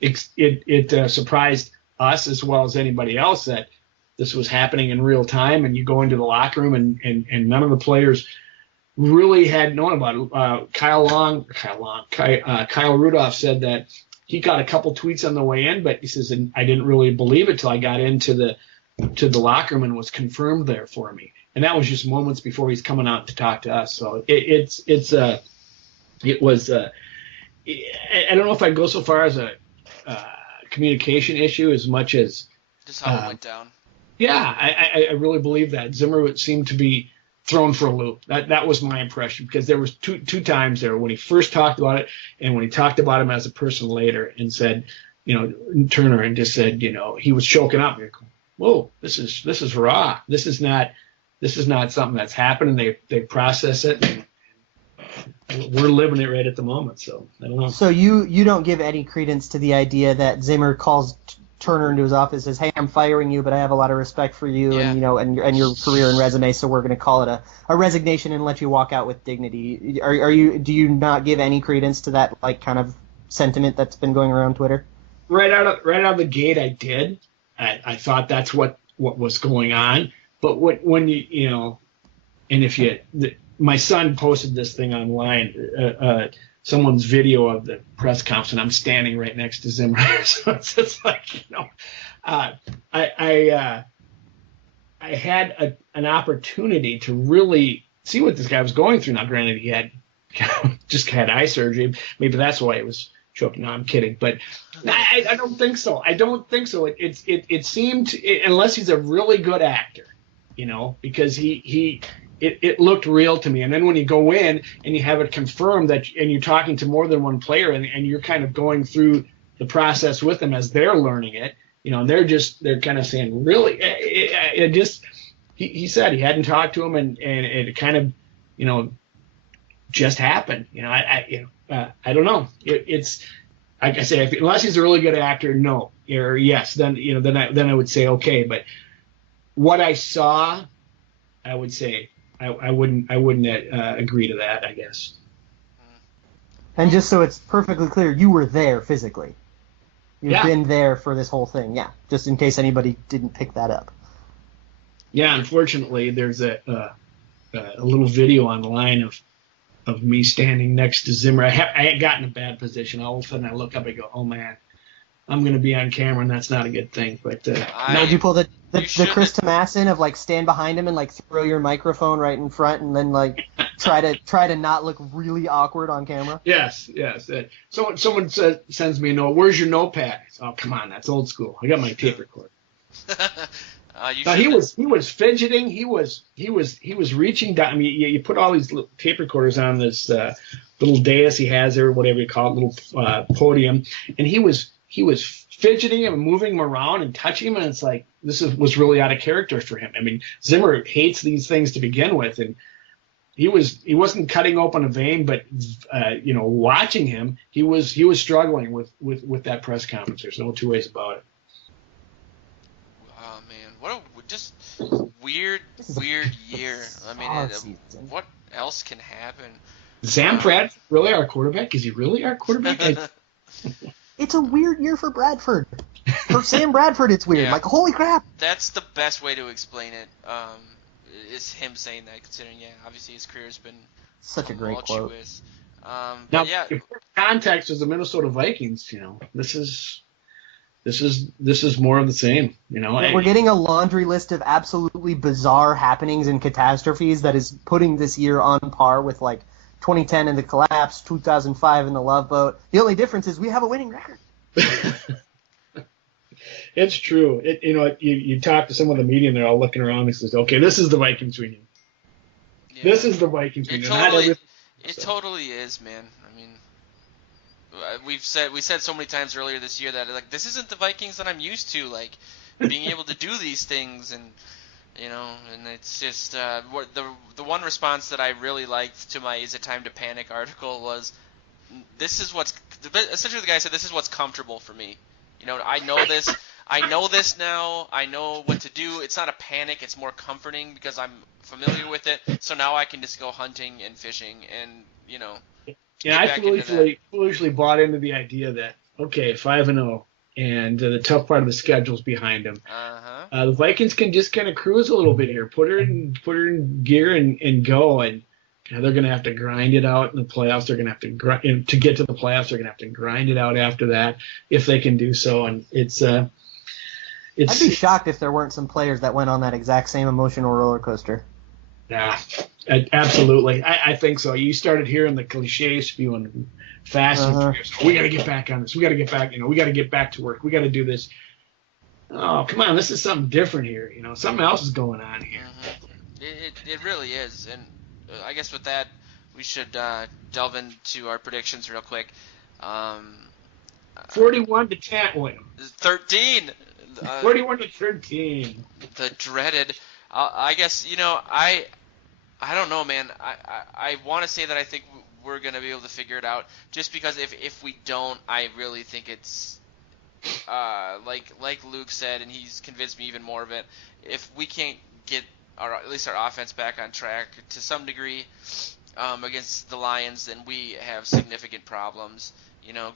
it surprised us as well as anybody else that this was happening in real time, and you go into the locker room and none of the players really had known about it. Kyle Rudolph said that he got a couple tweets on the way in, but he says, and I didn't really believe it till I got into the locker room and was confirmed there for me. And that was just moments before he's coming out to talk to us. So I don't know if I'd go so far as a communication issue as much as just how it went down. Yeah, I really believe that Zimmer seemed to be thrown for a loop. That was my impression, because there was two times there when he first talked about it and when he talked about him as a person later and said, Turner, and just said, he was choking up. You're going, whoa, this is raw. This is not something that's happening. They process it. And we're living it right at the moment. So I don't know. So you don't give any credence to the idea that Zimmer calls Turner into his office, says, "Hey, I'm firing you, but I have a lot of respect for you, yeah. and your career and resume, so we're going to call it a resignation and let you walk out with dignity." Do you not give any credence to that kind of sentiment that's been going around Twitter? Right out of the gate, I did. I thought that's what was going on. But when and if my son posted this thing online. Someone's video of the press conference, and I'm standing right next to Zimmer. So it's just like, I had an opportunity to really see what this guy was going through. Now, granted, he had just had eye surgery. Maybe that's why he was choking. No, I'm kidding. But I don't think so. I don't think so. It seemed, unless he's a really good actor, because it looked real to me. And then when you go in and you have it confirmed and you're talking to more than one player and you're kind of going through the process with them as they're learning it, they're kind of saying, really, he said he hadn't talked to him and it kind of, just happened. I don't know. It's like I say, unless he's a really good actor, no, or yes, then I would say, okay. But what I saw, I would say, I wouldn't agree to that, I guess. And just so it's perfectly clear, you were there physically. You've Yeah. been there for this whole thing, yeah. Just in case anybody didn't pick that up. Yeah, unfortunately, there's a little video online of me standing next to Zimmer. I had gotten in a bad position. All of a sudden, I look up and go, "Oh man, I'm going to be on camera, and that's not a good thing." But Now, did you pull the Chris Tomassin of like stand behind him and like throw your microphone right in front and then like try to not look really awkward on camera? Yes. Someone sends me a note. Where's your notepad? Oh, come on, that's old school. I got my tape recorder. He was fidgeting. He was reaching down. I mean, you put all these little tape recorders on this little dais he has there, whatever you call it, little podium, and he was fidgeting and moving him around and touching him, and it's like was really out of character for him. I mean, Zimmer hates these things to begin with, and he wasn't cutting open a vein, but watching him, he was struggling with that press conference. There's no two ways about it. Oh man, what a just weird year. I mean, what else can happen? Sam Bradford really our quarterback? Is he really our quarterback? It's a weird year for Bradford. For Sam Bradford, it's weird. Yeah. Like, holy crap. That's the best way to explain it. Is him saying that, considering, obviously his career has been such a great quote. Now, if context is the Minnesota Vikings, this is more of the same. We're getting a laundry list of absolutely bizarre happenings and catastrophes that is putting this year on par with like 2010 in the collapse, 2005 in the Love Boat. The only difference is we have a winning record. It's true. You talk to some of the media and they're all looking around and says, "Okay, this is the Vikings we need. Yeah. This is the Vikings we need." It totally is, man. I mean, we said so many times earlier this year that like this isn't the Vikings that I'm used to, like being able to do these things, and and it's just the one response that I really liked to my "Is It Time to Panic" article was, "This is what's essentially the guy said this is what's comfortable for me. I know this." I know this now. I know what to do. It's not a panic. It's more comforting because I'm familiar with it. So now I can just go hunting and fishing and, Yeah, I foolishly bought into the idea that, okay, 5-0, and the tough part of the schedule is behind them. The Vikings can just kind of cruise a little bit here. Put her in gear and go. And they're going to have to grind it out in the playoffs. They're going to have to grind to get to the playoffs. They're going to have to grind it out after that if they can do so. And I'd be shocked if there weren't some players that went on that exact same emotional roller coaster. Yeah, absolutely. I think so. You started hearing the cliches spewing fast and furious. We got to get back on this. We got to get back. We got to get back to work. We got to do this. Oh, come on. This is something different here. Something else is going on here. Mm-hmm. It really is. And I guess with that, we should delve into our predictions real quick. 41-10. Wait. 13. 41-13. The dreaded. I guess I don't know, man. I want to say that I think we're gonna be able to figure it out. Just because if we don't, I really think it's like Luke said, and he's convinced me even more of it. If we can't get at least our offense back on track to some degree against the Lions, then we have significant problems.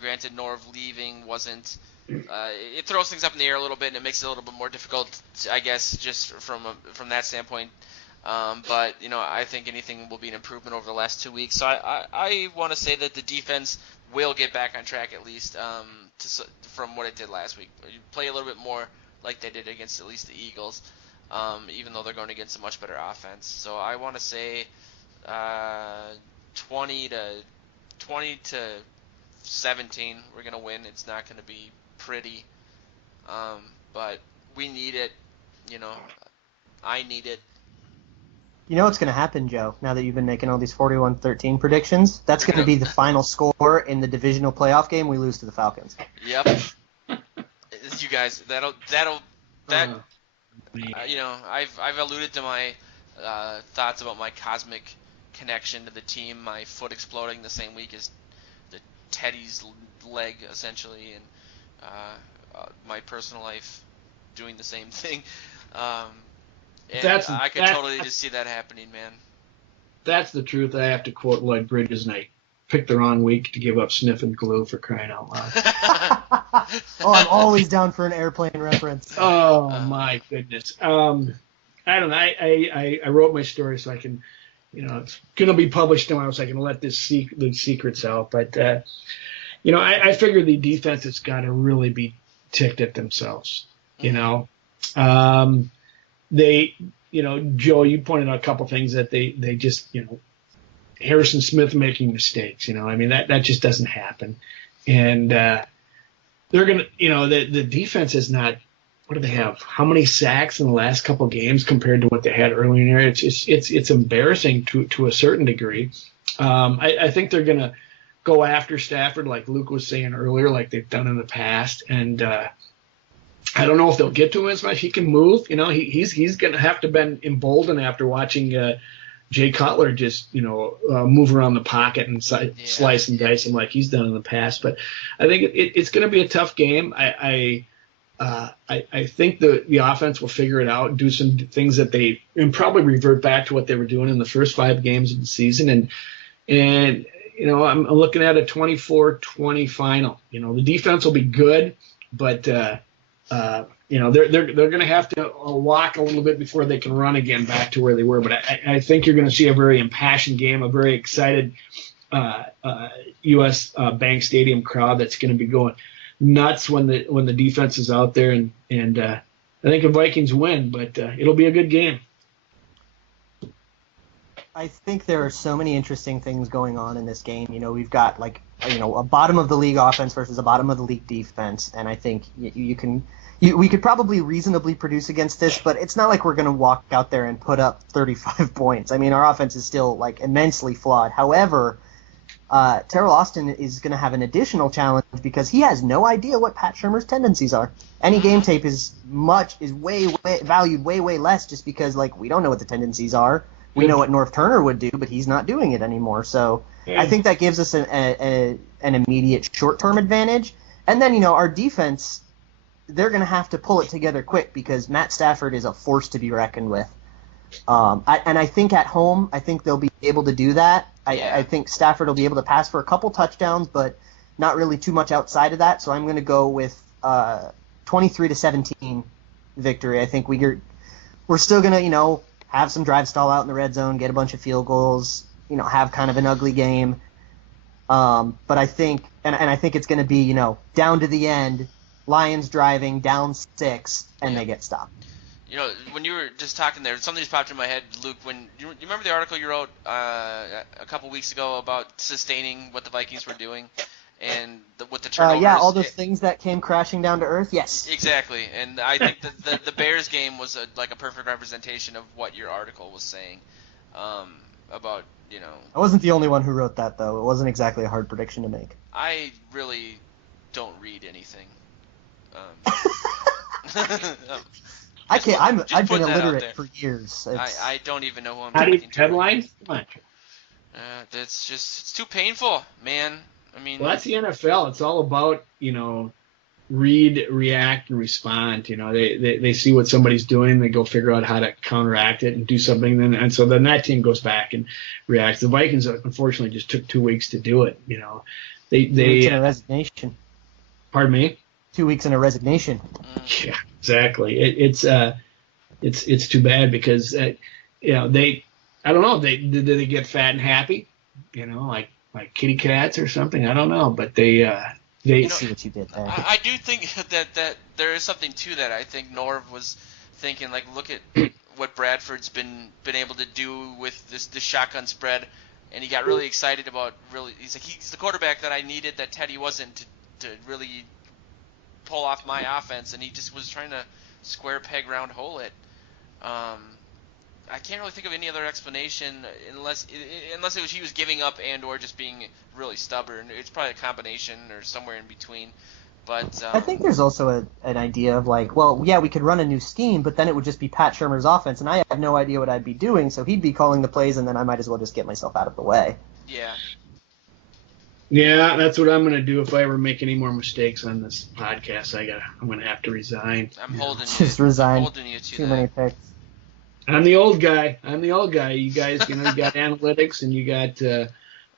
Granted, Norv leaving wasn't. It throws things up in the air a little bit, and it makes it a little bit more difficult, I guess, just from that standpoint. But I think anything will be an improvement over the last 2 weeks. So I want to say that the defense will get back on track at least from what it did last week. Play a little bit more like they did against at least the Eagles, even though they're going against a much better offense. So I want to say 20 to 17. We're gonna win. It's not gonna be pretty, but we need it. I need it. You know what's going to happen, Joe, now that you've been making all these 41-13 predictions? That's going to be the final score in the divisional playoff game. We lose to the Falcons. Yep. You guys, I've alluded to my thoughts about my cosmic connection to the team, my foot exploding the same week as the Teddy's leg, essentially, and my personal life doing the same thing. I could totally just see that happening, man. That's the truth. I have to quote Lloyd Bridges, and I picked the wrong week to give up sniffing glue, for crying out loud. Oh, I'm always down for an airplane reference. Oh my goodness. I don't know. I wrote my story so I can, it's going to be published tomorrow, so I can let the secrets out. But I figure the defense has got to really be ticked at themselves. They, Joe, you pointed out a couple things that they just, Harrison Smith making mistakes. That just doesn't happen. And they're going to, the defense is not, what do they have? How many sacks in the last couple of games compared to what they had earlier in the year? It's embarrassing to a certain degree. I think they're going to go after Stafford, like Luke was saying earlier, like they've done in the past. And I don't know if they'll get to him as much. He can move. He's going to have to been emboldened after watching Jay Cutler just, move around the pocket and slice and dice him like he's done in the past. But I think it's going to be a tough game. I think the offense will figure it out, do some things and probably revert back to what they were doing in the first 5 games of the season. And I'm looking at a 24-20 final. The defense will be good, but they're going to have to walk a little bit before they can run again back to where they were. But I think you're going to see a very impassioned game, a very excited U.S. Bank Stadium crowd that's going to be going nuts when the defense is out there. And I think the Vikings win, but it'll be a good game. I think there are so many interesting things going on in this game. We've got a bottom of the league offense versus a bottom of the league defense, and I think we could probably reasonably produce against this, but it's not like we're going to walk out there and put up 35 points. Our offense is still immensely flawed. However, Terrell Austin is going to have an additional challenge because he has no idea what Pat Shurmur's tendencies are. Any game tape is way valued way less just because we don't know what the tendencies are. We know what Norv Turner would do, but he's not doing it anymore. So I think that gives us an immediate short-term advantage. And then, our defense, they're going to have to pull it together quick because Matt Stafford is a force to be reckoned with. I think at home, I think they'll be able to do that. I think Stafford will be able to pass for a couple touchdowns, but not really too much outside of that. So I'm going to go with 23-17 victory. I think we're still going to, have some drive stall out in the red zone, get a bunch of field goals, have kind of an ugly game. But I think, and I think it's going to be, down to the end, Lions driving down 6, and they get stopped. When you were just talking there, something just popped in my head, Luke. When you remember the article you wrote a couple weeks ago about sustaining what the Vikings were doing, and with the turnovers. All those things that came crashing down to earth. Yes, exactly. And I think the Bears game was a perfect representation of what your article was saying about. I wasn't the only one who wrote that, though. It wasn't exactly a hard prediction to make. I really don't read anything. I can't. I've been illiterate for years. I don't even know who I'm talking to. Headlines? Come on. It's too painful, man. Well, that's the NFL. It's all about, read, react, and respond. They see what somebody's doing, they go figure out how to counteract it and do something. And so then that team goes back and reacts. The Vikings, unfortunately, just took 2 weeks to do it. 2 weeks in a resignation. Pardon me? 2 weeks in a resignation. Yeah, exactly. It's too bad because I don't know. Did they get fat and happy? Like kitty cats or something. I don't know, but they see what you did there. I do think that there is something to that. I think Norv was thinking look at what Bradford's been able to do with this shotgun spread, and he got really excited about he's the quarterback that I needed that Teddy wasn't to really pull off my offense, and he just was trying to square peg round hole it. I can't really think of any other explanation unless it was he was giving up and or just being really stubborn. It's probably a combination or somewhere in between. But I think there's also an idea of we could run a new scheme, but then it would just be Pat Shurmur's offense, and I have no idea what I'd be doing, so he'd be calling the plays, and then I might as well just get myself out of the way. Yeah. Yeah, that's what I'm going to do if I ever make any more mistakes on this podcast. I'm going to have to resign. I'm holding just resign. Holding you to too many picks. I'm the old guy. You guys, you got analytics and you got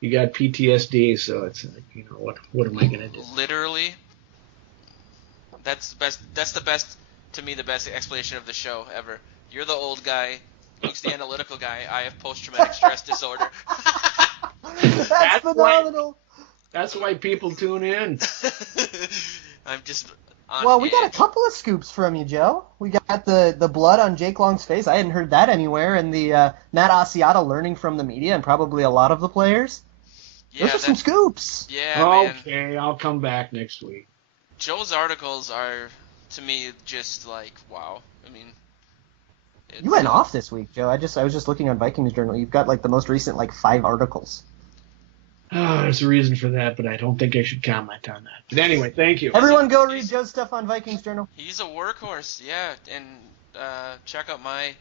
you got PTSD, so it's like, what am I gonna do? Literally, that's the best. That's the best to me. The best explanation of the show ever. You're the old guy. Luke's the analytical guy. I have post-traumatic stress disorder. That's phenomenal. That's why people tune in. I'm just on Well, we got a edge. couple of scoops from you, Joe. We got the blood on Jake Long's face. I hadn't heard that anywhere. And the Matt Asiata learning from the media and probably a lot of the players. Yeah, Those are some scoops. Yeah, man. Okay, I'll come back next week. Joe's articles are, to me, just like wow. I mean, You went off this week, Joe. I was just looking on Vikings Journal. You've got like the most recent 5 articles. Oh, there's a reason for that, but I don't think I should comment on that. But anyway, thank you. Everyone go read Joe's stuff on Vikings Journal. He's a workhorse, yeah. And check out my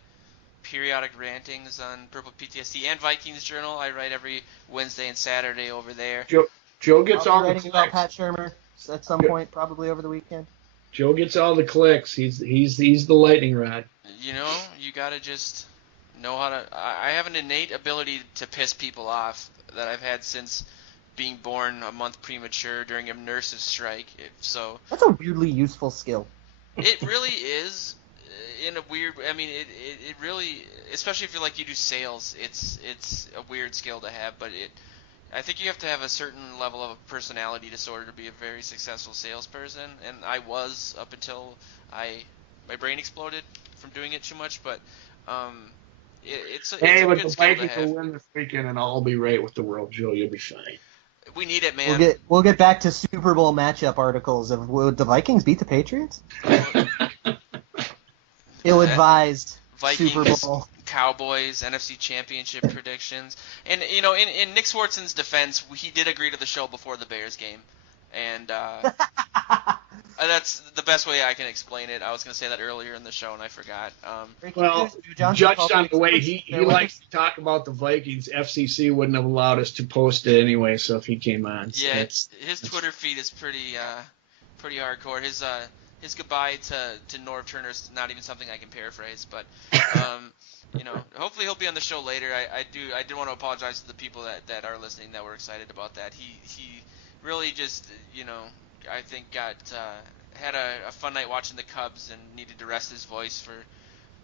periodic rantings on Purple PTSD and Vikings Journal. I write every Wednesday and Saturday over there. Joe gets all the writing about Pat clicks. Shermer at some point, probably over the weekend. Joe gets all the clicks. He's the lightning rod. You know, you gotta just know how to. I have an innate ability to piss people off that I've had since being born a month premature during a nurse's strike. So that's a weirdly useful skill. It really is. In a weird, I mean, it really, especially if you do sales, it's a weird skill to have. But I think you have to have a certain level of personality disorder to be a very successful salesperson, and I was up until my brain exploded from doing it too much. But it's a but good the skill to Vikings have. will win this weekend, and I'll be right with the world, Joe. You'll be fine. We need it, man. We'll get back to Super Bowl matchup articles of would the Vikings beat the Patriots? Ill-advised Vikings, Super Bowl. Cowboys, NFC Championship predictions. And, in Nick Swartzen's defense, he did agree to the show before the Bears game. And that's the best way I can explain it. I was going to say that earlier in the show, and I forgot. Well, judged on the way he likes to talk about the Vikings, FCC wouldn't have allowed us to post it anyway, so if he came on. Yeah, his Twitter feed is pretty hardcore. His goodbye to Norv Turner is not even something I can paraphrase, but hopefully he'll be on the show later. I do want to apologize to the people that are listening that were excited about that. He really just I think had a fun night watching the Cubs and needed to rest his voice for.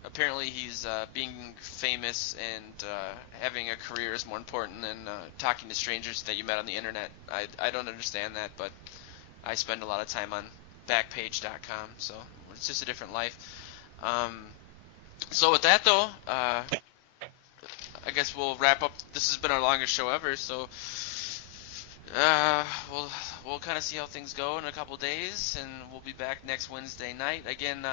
Apparently he's being famous and having a career is more important than talking to strangers that you met on the internet. I don't understand that, but I spend a lot of time on Backpage.com, so it's just a different life. So with that though, I guess we'll wrap up. This has been our longest show ever, so we'll kind of see how things go in a couple days, and we'll be back next Wednesday night. Again,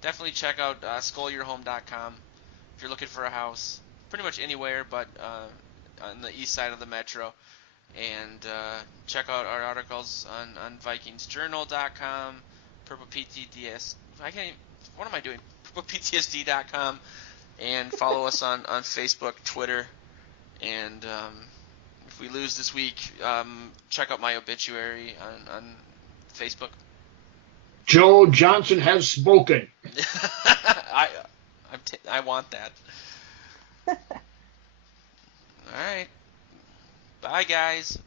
definitely check out SkullYourHome.com if you're looking for a house, pretty much anywhere but on the east side of the metro. And check out our articles on VikingsJournal.com, PurplePTDS. What am I doing? PurplePTSD.com, and follow us on Facebook, Twitter, and if we lose this week, check out my obituary on Facebook. Joe Johnson has spoken. I want that. All right. Bye, guys.